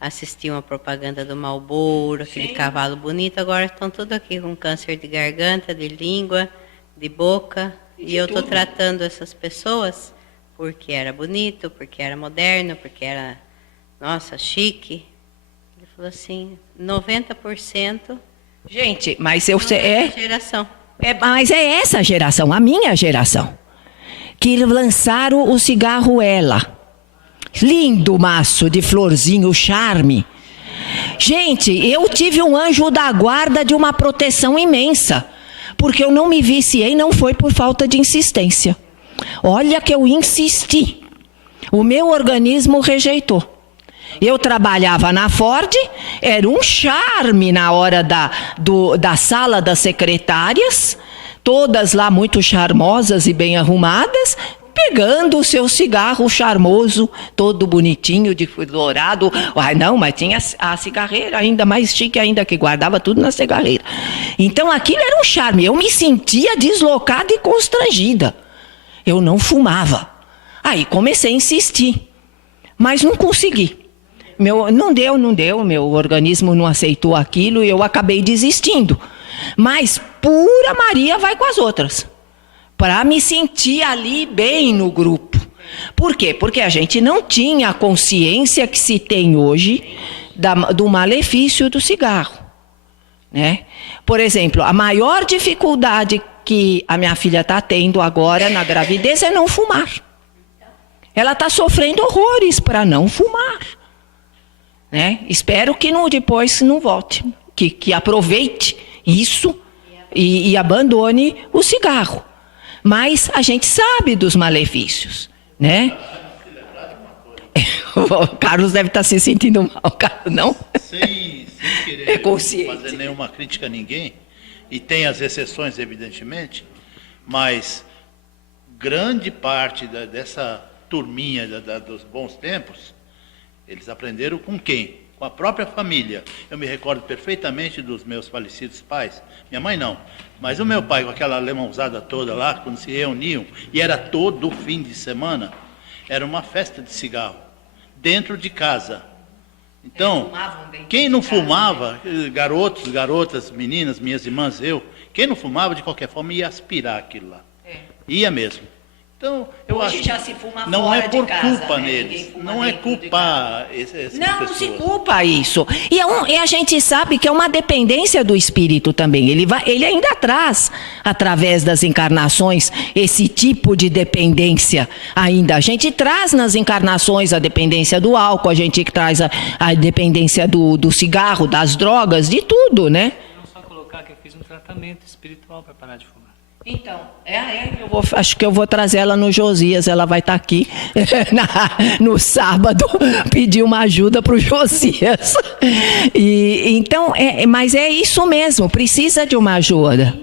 assistiam a propaganda do Marlboro, aquele cavalo bonito, agora estão tudo aqui com câncer de garganta, de língua, de boca, e eu estou tratando essas pessoas porque era bonito, porque era moderno, porque era, nossa, chique. Ele falou assim, 90%... Gente, mas geração. Mas é essa geração, a minha geração, que lançaram o cigarro Ela. Lindo maço de florzinho, charme. Gente, eu tive um anjo da guarda de uma proteção imensa, porque eu não me viciei, não foi por falta de insistência. Olha que eu insisti. O meu organismo rejeitou. Eu trabalhava na Ford, era um charme na hora da sala das secretárias, todas lá muito charmosas e bem arrumadas, pegando o seu cigarro charmoso, todo bonitinho, de dourado. Ah, não, mas tinha a cigarreira ainda mais chique ainda, que guardava tudo na cigarreira. Então aquilo era um charme, eu me sentia deslocada e constrangida. Eu não fumava. Aí comecei a insistir, mas não consegui. Não deu, meu organismo não aceitou aquilo e eu acabei desistindo. Mas pura Maria vai com as outras, para me sentir ali bem no grupo. Por quê? Porque a gente não tinha a consciência que se tem hoje do malefício do cigarro, né? Por exemplo, a maior dificuldade que a minha filha está tendo agora na gravidez é não fumar. Ela está sofrendo horrores para não fumar. Né? Espero que depois não volte, que aproveite isso e abandone o cigarro. Mas a gente sabe dos malefícios, né? O Carlos deve estar se sentindo mal, Carlos, não? Sem querer fazer nenhuma crítica a ninguém, e tem as exceções, evidentemente, mas grande parte dessa turminha dos bons tempos, eles aprenderam com quem? Com a própria família. Eu me recordo perfeitamente dos meus falecidos pais. Minha mãe não, mas o meu pai, com aquela alemãozada toda lá, quando se reuniam, e era todo fim de semana, era uma festa de cigarro, dentro de casa. Então, quem não fumava, garotos, garotas, meninas, minhas irmãs, quem não fumava, de qualquer forma, ia aspirar aquilo lá. Ia mesmo. Então, eu acho que não é por culpa neles, não é culpar essas pessoas. Não se culpa isso. E a gente sabe que é uma dependência do espírito também. Ele ainda traz, através das encarnações, esse tipo de dependência ainda. A gente traz nas encarnações a dependência do álcool, a gente traz a dependência do cigarro, das drogas, de tudo, né? Não só colocar que eu fiz um tratamento espiritual para parar de fumar. Então, acho que eu vou trazer ela no Josias, ela vai estar aqui no sábado, pedir uma ajuda para o Josias. Então, mas é isso mesmo, precisa de uma ajuda.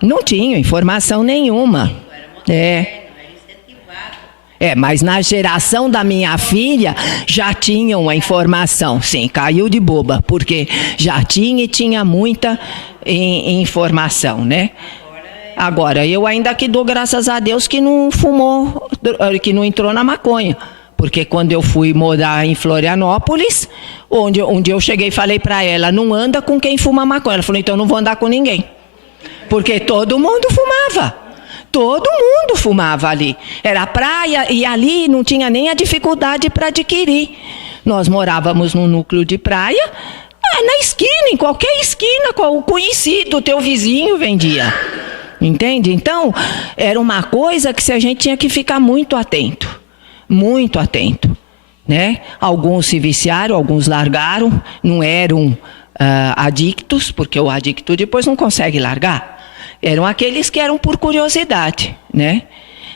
Não tinha informação nenhuma. Mas na geração da minha filha já tinham a informação. Sim, caiu de boba, porque já tinha muita informação, né? Agora, eu ainda que dou graças a Deus que não fumou, que não entrou na maconha. Porque quando eu fui morar em Florianópolis, onde eu cheguei e falei para ela, não anda com quem fuma maconha. Ela falou, então não vou andar com ninguém. Porque todo mundo fumava. Todo mundo fumava ali. Era praia e ali não tinha nem a dificuldade para adquirir. Nós morávamos num núcleo de praia, na esquina, em qualquer esquina, o conhecido, teu vizinho vendia. Entende? Então, era uma coisa que a gente tinha que ficar muito atento. Muito atento. Né? Alguns se viciaram, alguns largaram, não eram adictos, porque o adicto depois não consegue largar. Eram aqueles que eram por curiosidade, né?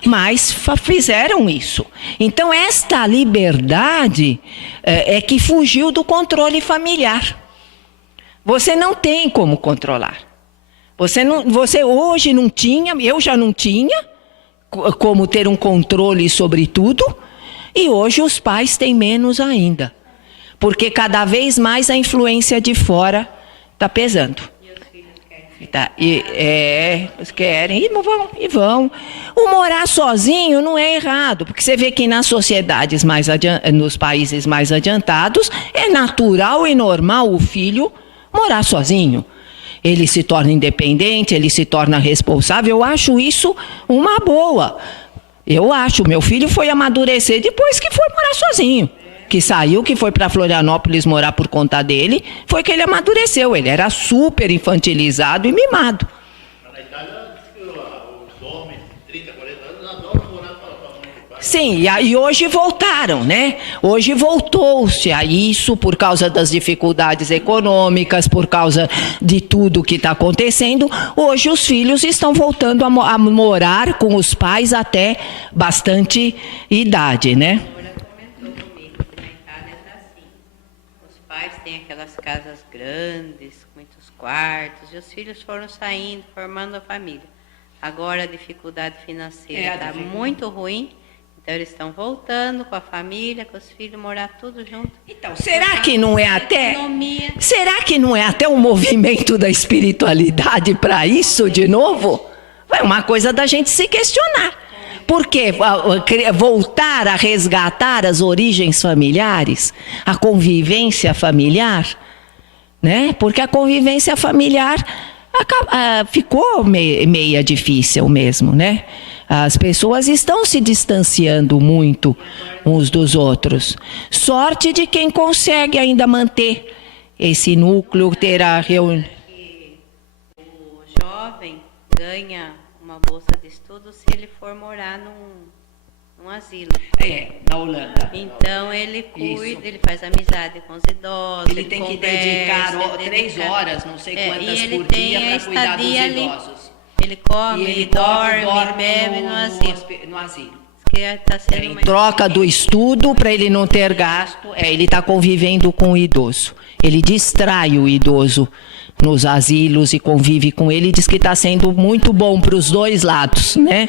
Mas fizeram isso. Então, esta liberdade é que fugiu do controle familiar. Você não tem como controlar. Você hoje não tinha, eu já não tinha como ter um controle sobre tudo, e hoje os pais têm menos ainda. Porque cada vez mais a influência de fora está pesando. Eles querem e vão. O morar sozinho não é errado, porque você vê que nas sociedades nos países mais adiantados, é natural e normal o filho morar sozinho. Ele se torna independente, ele se torna responsável. Eu acho isso uma boa. Meu filho foi amadurecer depois que foi morar sozinho. Que saiu, que foi para Florianópolis morar por conta dele, foi que ele amadureceu. Ele era super infantilizado e mimado. Na Itália, os homens de 30, 40 anos adoram morar com a mãe e pai. Sim, e hoje voltaram, né? Hoje voltou-se a isso por causa das dificuldades econômicas, por causa de tudo que está acontecendo. Hoje os filhos estão voltando a morar com os pais até bastante idade, né? Tem aquelas casas grandes, muitos quartos, e os filhos foram saindo, formando a família. Agora a dificuldade financeira está muito ruim, então eles estão voltando com a família, com os filhos, morar tudo junto. Então, será que não é até um movimento da espiritualidade para isso de novo? É uma coisa da gente se questionar. Porque voltar a resgatar as origens familiares, a convivência familiar, né? Porque a convivência familiar ficou meia difícil mesmo, né? As pessoas estão se distanciando muito uns dos outros. Sorte de quem consegue ainda manter esse núcleo, ter a reunião. O jovem ganha uma bolsa de estudo se ele for morar num asilo. Na Holanda. Então ele cuida, ele faz amizade com os idosos. Ele tem que dedicar 3 horas, não sei quantas por dia, para cuidar dos idosos. Ele come, dorme, bebe no asilo. Que tá sendo em troca do estudo, para ele não ter gasto, ele está convivendo com o idoso. Ele distrai o idoso nos asilos e convive com ele, diz que está sendo muito bom para os dois lados, né?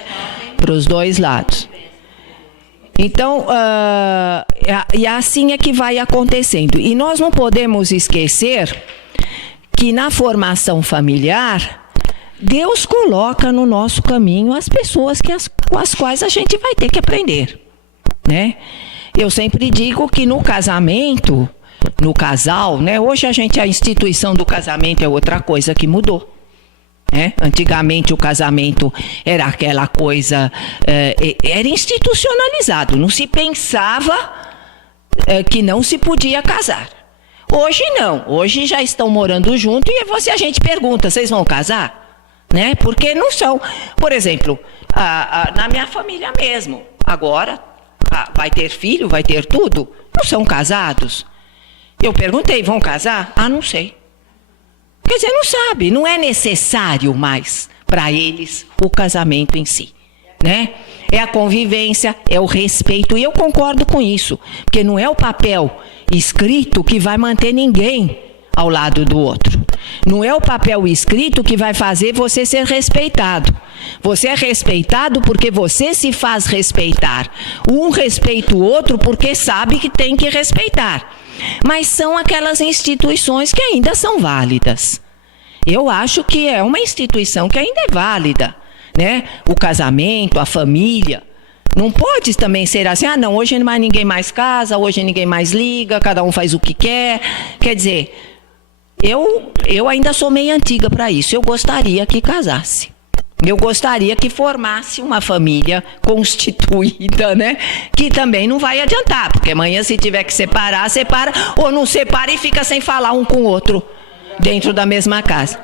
Para os dois lados. Então, e assim é que vai acontecendo. E nós não podemos esquecer que na formação familiar, Deus coloca no nosso caminho as pessoas com as quais a gente vai ter que aprender, né? Eu sempre digo que no casamento, no casal, né? Hoje a instituição do casamento é outra coisa que mudou. Antigamente o casamento era aquela coisa, era institucionalizado, não se pensava que não se podia casar. Hoje não, hoje já estão morando juntos e a gente pergunta, vocês vão casar? Né? Porque não são. Por exemplo, na minha família mesmo, agora vai ter filho, vai ter tudo, não são casados. Eu perguntei, vão casar? Não sei. Quer dizer, não sabe, não é necessário mais para eles o casamento em si, né? É a convivência, é o respeito, e eu concordo com isso, porque não é o papel escrito que vai manter ninguém ao lado do outro. Não é o papel escrito que vai fazer você ser respeitado. Você é respeitado porque você se faz respeitar. Um respeita o outro porque sabe que tem que respeitar. Mas são aquelas instituições que ainda são válidas. Eu acho que é uma instituição que ainda é válida, né? O casamento, a família, Não pode também ser assim, não, hoje mais ninguém mais casa, hoje ninguém mais liga, cada um faz o que quer. Quer dizer, eu ainda sou meio antiga para isso, eu gostaria que casasse. Eu gostaria que formasse uma família constituída, né? Que também não vai adiantar, porque amanhã se tiver que separar, separa, ou não separa e fica sem falar um com o outro dentro da mesma casa.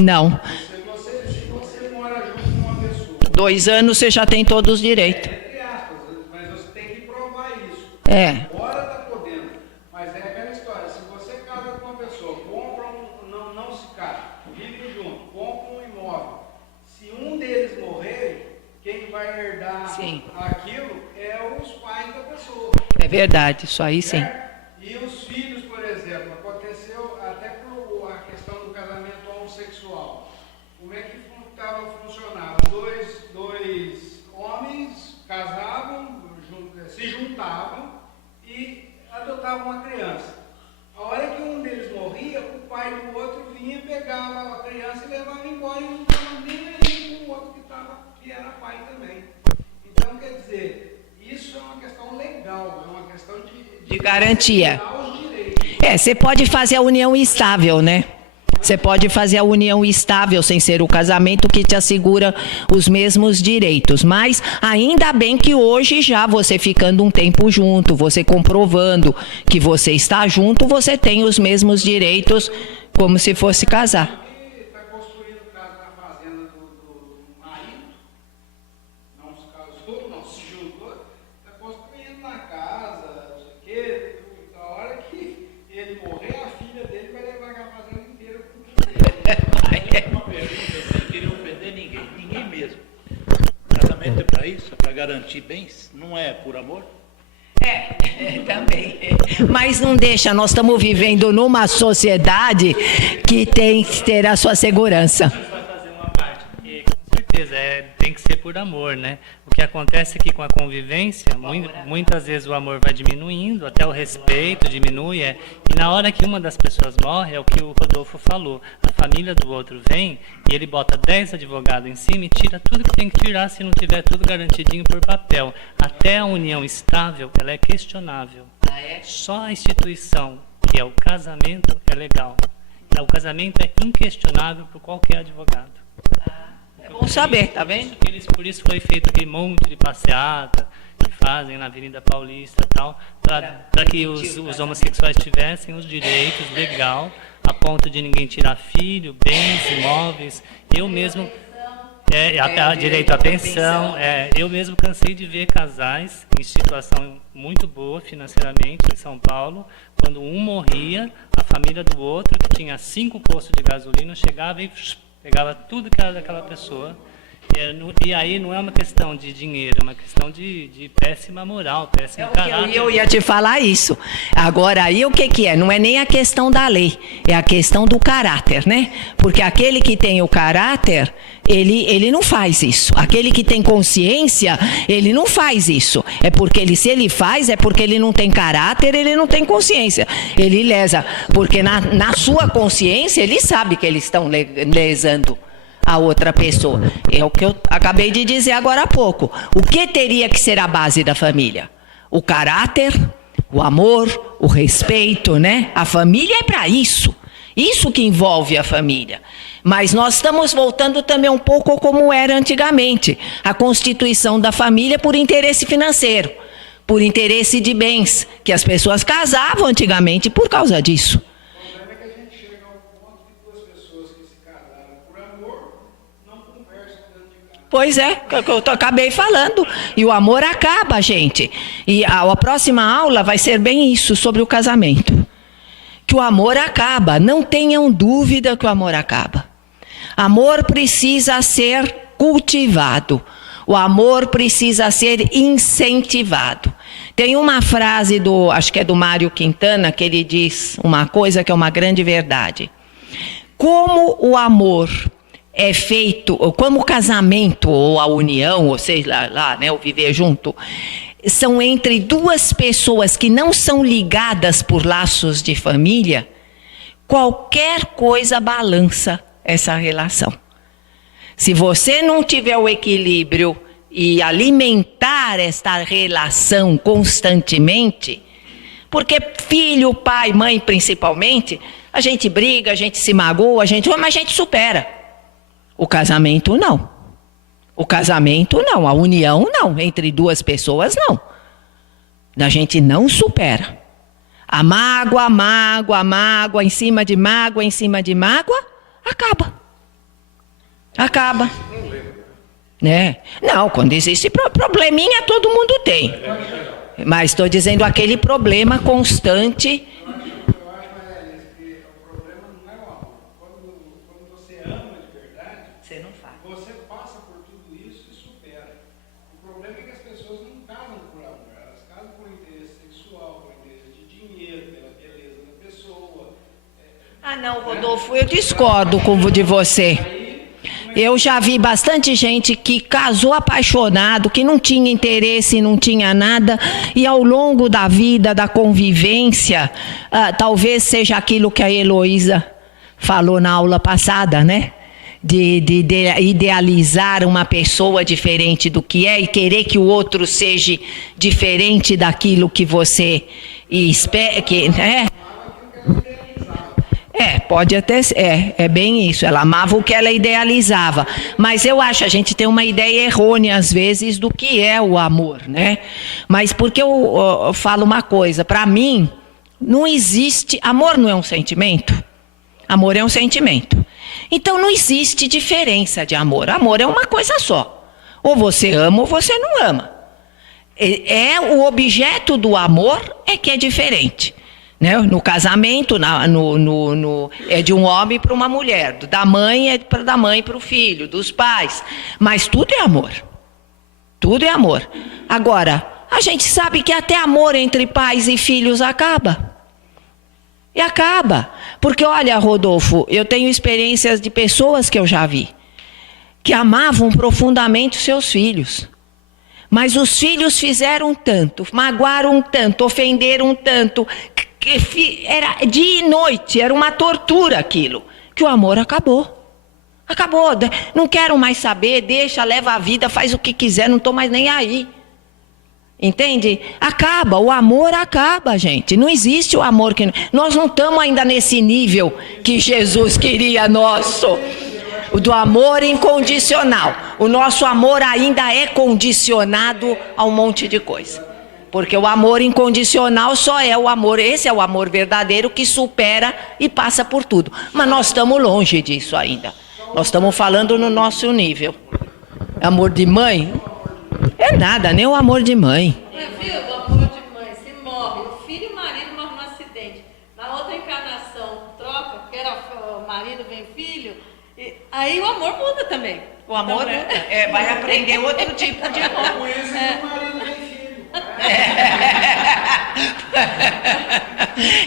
Não. Se você mora junto com uma pessoa... 2 anos você já tem todos os direitos. Entre aspas, mas você tem que provar isso. É. Agora está podendo. Mas é aquela história, se você casa com uma pessoa, compra não se casa, vive junto, compra um imóvel. Se um deles morrer, quem vai herdar aquilo é os pais da pessoa. É verdade, isso aí sim. E os filhos, por exemplo, aconteceu até por a questão do casamento homossexual. Como é que funcionava? Dois homens casavam, se juntavam e adotavam uma criança. A hora que um deles morria, o pai do outro vinha, pegava a criança e levava embora e não estava nem aí com o outro que era pai também. Então, quer dizer, isso é uma questão legal, é uma questão de garantia. Você pode fazer a união estável, né? Você pode fazer a união estável sem ser o casamento que te assegura os mesmos direitos. Mas ainda bem que hoje já você ficando um tempo junto, você comprovando que você está junto, você tem os mesmos direitos como se fosse casar. Está construindo casa na fazenda do marido, não se casou, não se juntou, está construindo na casa, não sei o quê. Na hora que ele morrer, a filha dele vai levar a fazenda inteira. Uma pergunta, eu não queria ofender ninguém mesmo. O casamento é para isso, é para garantir bens, não é por amor? Também. Mas não deixa, nós estamos vivendo numa sociedade que tem que ter a sua segurança. Vai fazer uma parte, porque com certeza tem que ser por amor, né? O que acontece é que com a convivência, muitas vezes o amor vai diminuindo, até o respeito diminui, e na hora que uma das pessoas morre, é o que o Rodolfo falou, a família do outro vem e ele bota 10 advogados em cima e tira tudo que tem que tirar se não tiver tudo garantidinho por papel. Até a união estável, ela é questionável. Só a instituição, que é o casamento, é legal. O casamento é inquestionável por qualquer advogado. É bom saber, tá vendo? Por isso foi feito aquele monte de passeata que fazem na Avenida Paulista e tal, para que os homossexuais tivessem os direitos legal, a ponto de ninguém tirar filho, bens, imóveis. Eu mesmo... direito à pensão. Eu mesmo cansei de ver casais em situação muito boa financeiramente em São Paulo, quando um morria, a família do outro, que tinha 5 postos de gasolina, chegava e pegava tudo que era daquela pessoa. E aí não é uma questão de dinheiro, é uma questão de péssima moral, péssimo caráter. Eu ia te falar isso. Agora, aí o que é? Não é nem a questão da lei, é a questão do caráter, né? Porque aquele que tem o caráter, ele não faz isso. Aquele que tem consciência, ele não faz isso. É porque se ele faz, é porque ele não tem caráter, ele não tem consciência. Ele lesa, porque na sua consciência, ele sabe que eles estão lesando a outra pessoa. É o que eu acabei de dizer agora há pouco. O que teria que ser a base da família? O caráter, o amor, o respeito, né? A família é para isso. Isso que envolve a família. Mas nós estamos voltando também um pouco como era antigamente. A constituição da família por interesse financeiro, por interesse de bens, que as pessoas casavam antigamente por causa disso. Pois é, que eu acabei falando. E o amor acaba, gente. E a próxima aula vai ser bem isso, sobre o casamento. Que o amor acaba. Não tenham dúvida que o amor acaba. Amor precisa ser cultivado. O amor precisa ser incentivado. Tem uma frase acho que é do Mário Quintana, que ele diz uma coisa que é uma grande verdade. Como o amor é feito, como o casamento, ou a união, ou seja lá, né, o viver junto, são entre duas pessoas que não são ligadas por laços de família, qualquer coisa balança essa relação. Se você não tiver o equilíbrio e alimentar esta relação constantemente, porque filho, pai, mãe principalmente, a gente briga, a gente se magoa, mas a gente supera. O casamento não. O casamento não, a união não, entre duas pessoas não. A gente não supera. A mágoa, em cima de mágoa, acaba. Acaba. Né? Não, quando existe probleminha, todo mundo tem. Mas estou dizendo aquele problema constante. Eu acho, Maria, que o problema não é o amor. Quando você ama de verdade, Você não faz. você passa por tudo isso e supera. O problema é que as pessoas não casam por amor. Elas casam por interesse sexual, por interesse de dinheiro, pela beleza da pessoa. Ah, não, Rodolfo, eu discordo de você. Eu já vi bastante gente que casou apaixonado, que não tinha interesse, não tinha nada, e ao longo da vida, da convivência, talvez seja aquilo que a Heloísa falou na aula passada, né? De idealizar uma pessoa diferente do que é e querer que o outro seja diferente daquilo que você espera, né? Pode até ser, é bem isso, ela amava o que ela idealizava, mas eu acho, a gente tem uma ideia errônea às vezes do que é o amor, né? Mas porque eu falo uma coisa, para mim, não existe, amor não é um sentimento? Amor é um sentimento. Então não existe diferença de amor, amor é uma coisa só, ou você ama ou você não ama. O objeto do amor é que é diferente. Né? No casamento, é de um homem para uma mulher, da mãe é da mãe para o filho, dos pais, mas tudo é amor. Tudo é amor. Agora, a gente sabe que até amor entre pais e filhos acaba. E acaba. Porque, olha, Rodolfo, eu tenho experiências de pessoas que eu já vi, que amavam profundamente os seus filhos. Mas os filhos fizeram tanto, magoaram tanto, ofenderam tanto, era dia e noite, era uma tortura aquilo, que o amor acabou. Acabou, não quero mais saber, deixa, leva a vida, faz o que quiser, não estou mais nem aí. Entende? Acaba, o amor acaba, gente. Não existe o amor que... Nós não estamos ainda nesse nível que Jesus queria nosso, do amor incondicional. O nosso amor ainda é condicionado a um monte de coisa. Porque o amor incondicional só é o amor, esse é o amor verdadeiro que supera e passa por tudo. Mas nós estamos longe disso ainda. Nós estamos falando no nosso nível. Amor de mãe? É nada, nem o amor de mãe. Viu? O amor de mãe, se morre, o filho e o marido morrem num acidente. Na outra encarnação, troca, porque era o marido, vem filho, e aí o amor muda também. O amor muda. Vai aprender outro tipo de amor. O marido vem filho.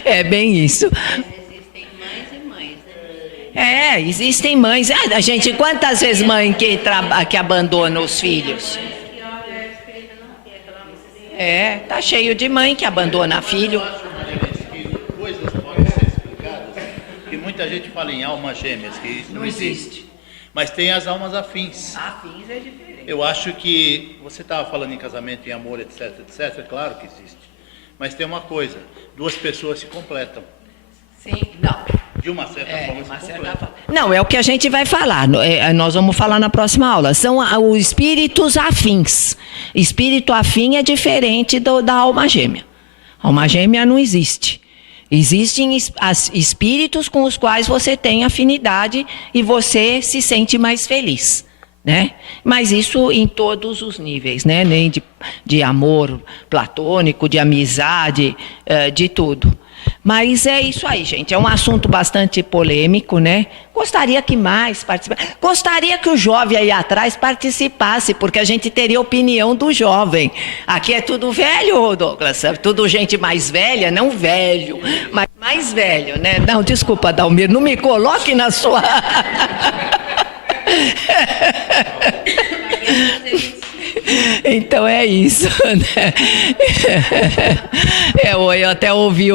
É bem isso. Existem mães e mães, né? Existem mães. A gente, quantas vezes mãe que abandona os filhos? Tá cheio de mãe que abandona filho. Coisas podem ser explicadas, porque muita gente fala em almas gêmeas, que isso não existe. Mas tem as almas afins. Afins é diferente. Eu acho que você estava falando em casamento, em amor, etc, etc, claro que existe. Mas tem uma coisa, duas pessoas se completam. Sim, não. De uma certa forma se completam. Não, é o que a gente vai falar. Nós vamos falar na próxima aula. São os espíritos afins. Espírito afim é diferente da alma gêmea. A alma gêmea não existe. Existem espíritos com os quais você tem afinidade e você se sente mais feliz, né? Mas isso em todos os níveis, né? Nem de amor platônico, de amizade, de tudo. Mas é isso aí, gente. É um assunto bastante polêmico, né? Gostaria que mais participasse. Gostaria que o jovem aí atrás participasse, porque a gente teria opinião do jovem. Aqui é tudo velho, Douglas. Tudo gente mais velha, não velho, mas mais velho, né? Não, desculpa, Dalmir, não me coloque na sua... Então é isso, né? Eu até ouvi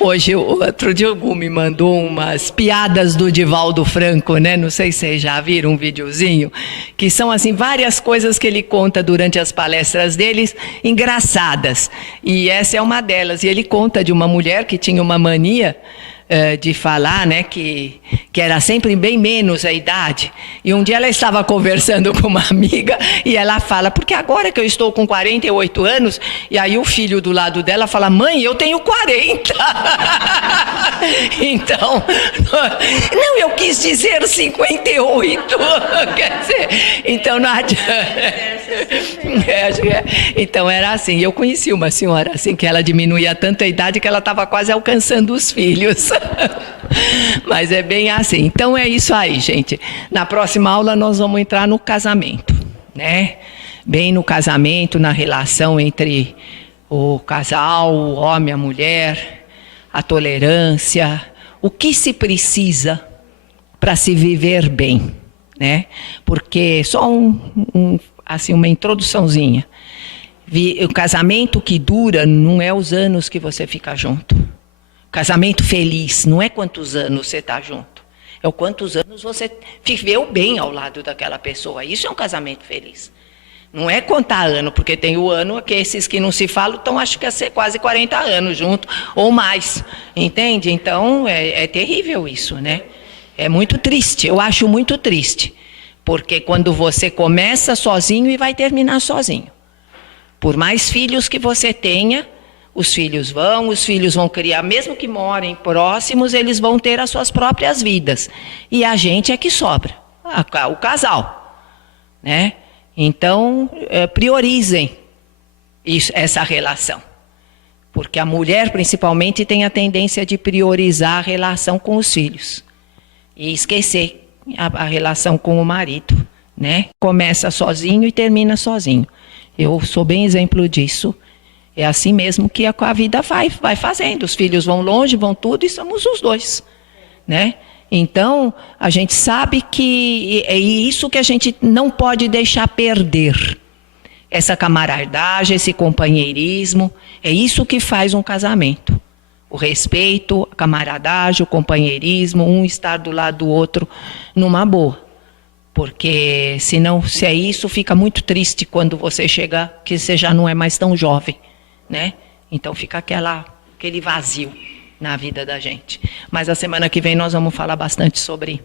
hoje, outro dia o Gu me mandou umas piadas do Divaldo Franco, né? Não sei se vocês já viram um videozinho, que são assim várias coisas que ele conta durante as palestras deles, engraçadas. E essa é uma delas. E ele conta de uma mulher que tinha uma mania de falar, né, que era sempre bem menos a idade. E um dia ela estava conversando com uma amiga e ela fala, porque agora que eu estou com 48 anos, e aí o filho do lado dela fala, mãe, eu tenho 40. Então, não, eu quis dizer 58. Quer dizer, então não adianta. Então era assim, eu conheci uma senhora assim, que ela diminuía tanto a idade que ela estava quase alcançando os filhos. Mas é bem assim. Então é isso aí, gente. Na próxima aula nós vamos entrar no casamento, né? Bem no casamento, na relação entre o casal, o homem, a mulher, a tolerância, o que se precisa para se viver bem, né? Porque só assim, uma introduçãozinha. O casamento que dura não é os anos que você fica junto. Casamento feliz não é quantos anos você está junto, é o quantos anos você viveu bem ao lado daquela pessoa. Isso é um casamento feliz. Não é contar ano, porque tem o ano que esses que não se falam estão, acho que ia ser quase 40 anos junto, ou mais, entende? Então é terrível isso, né? É muito triste, eu acho muito triste, porque quando você começa sozinho e vai terminar sozinho. Por mais filhos que você tenha, os filhos vão criar, mesmo que morem próximos, eles vão ter as suas próprias vidas. E a gente é que sobra, o casal, né? Então, priorizem essa relação. Porque a mulher, principalmente, tem a tendência de priorizar a relação com os filhos. E esquecer a relação com o marido, né? Começa sozinho e termina sozinho. Eu sou bem exemplo disso. É assim mesmo que a vida vai fazendo. Os filhos vão longe, vão tudo, e somos os dois, né? Então, a gente sabe que é isso que a gente não pode deixar perder. Essa camaradagem, esse companheirismo, é isso que faz um casamento. O respeito, a camaradagem, o companheirismo, um estar do lado do outro numa boa. Porque senão, se é isso, fica muito triste quando você chega, que você já não é mais tão jovem, né? Então fica aquele vazio na vida da gente. Mas a semana que vem nós vamos falar bastante sobre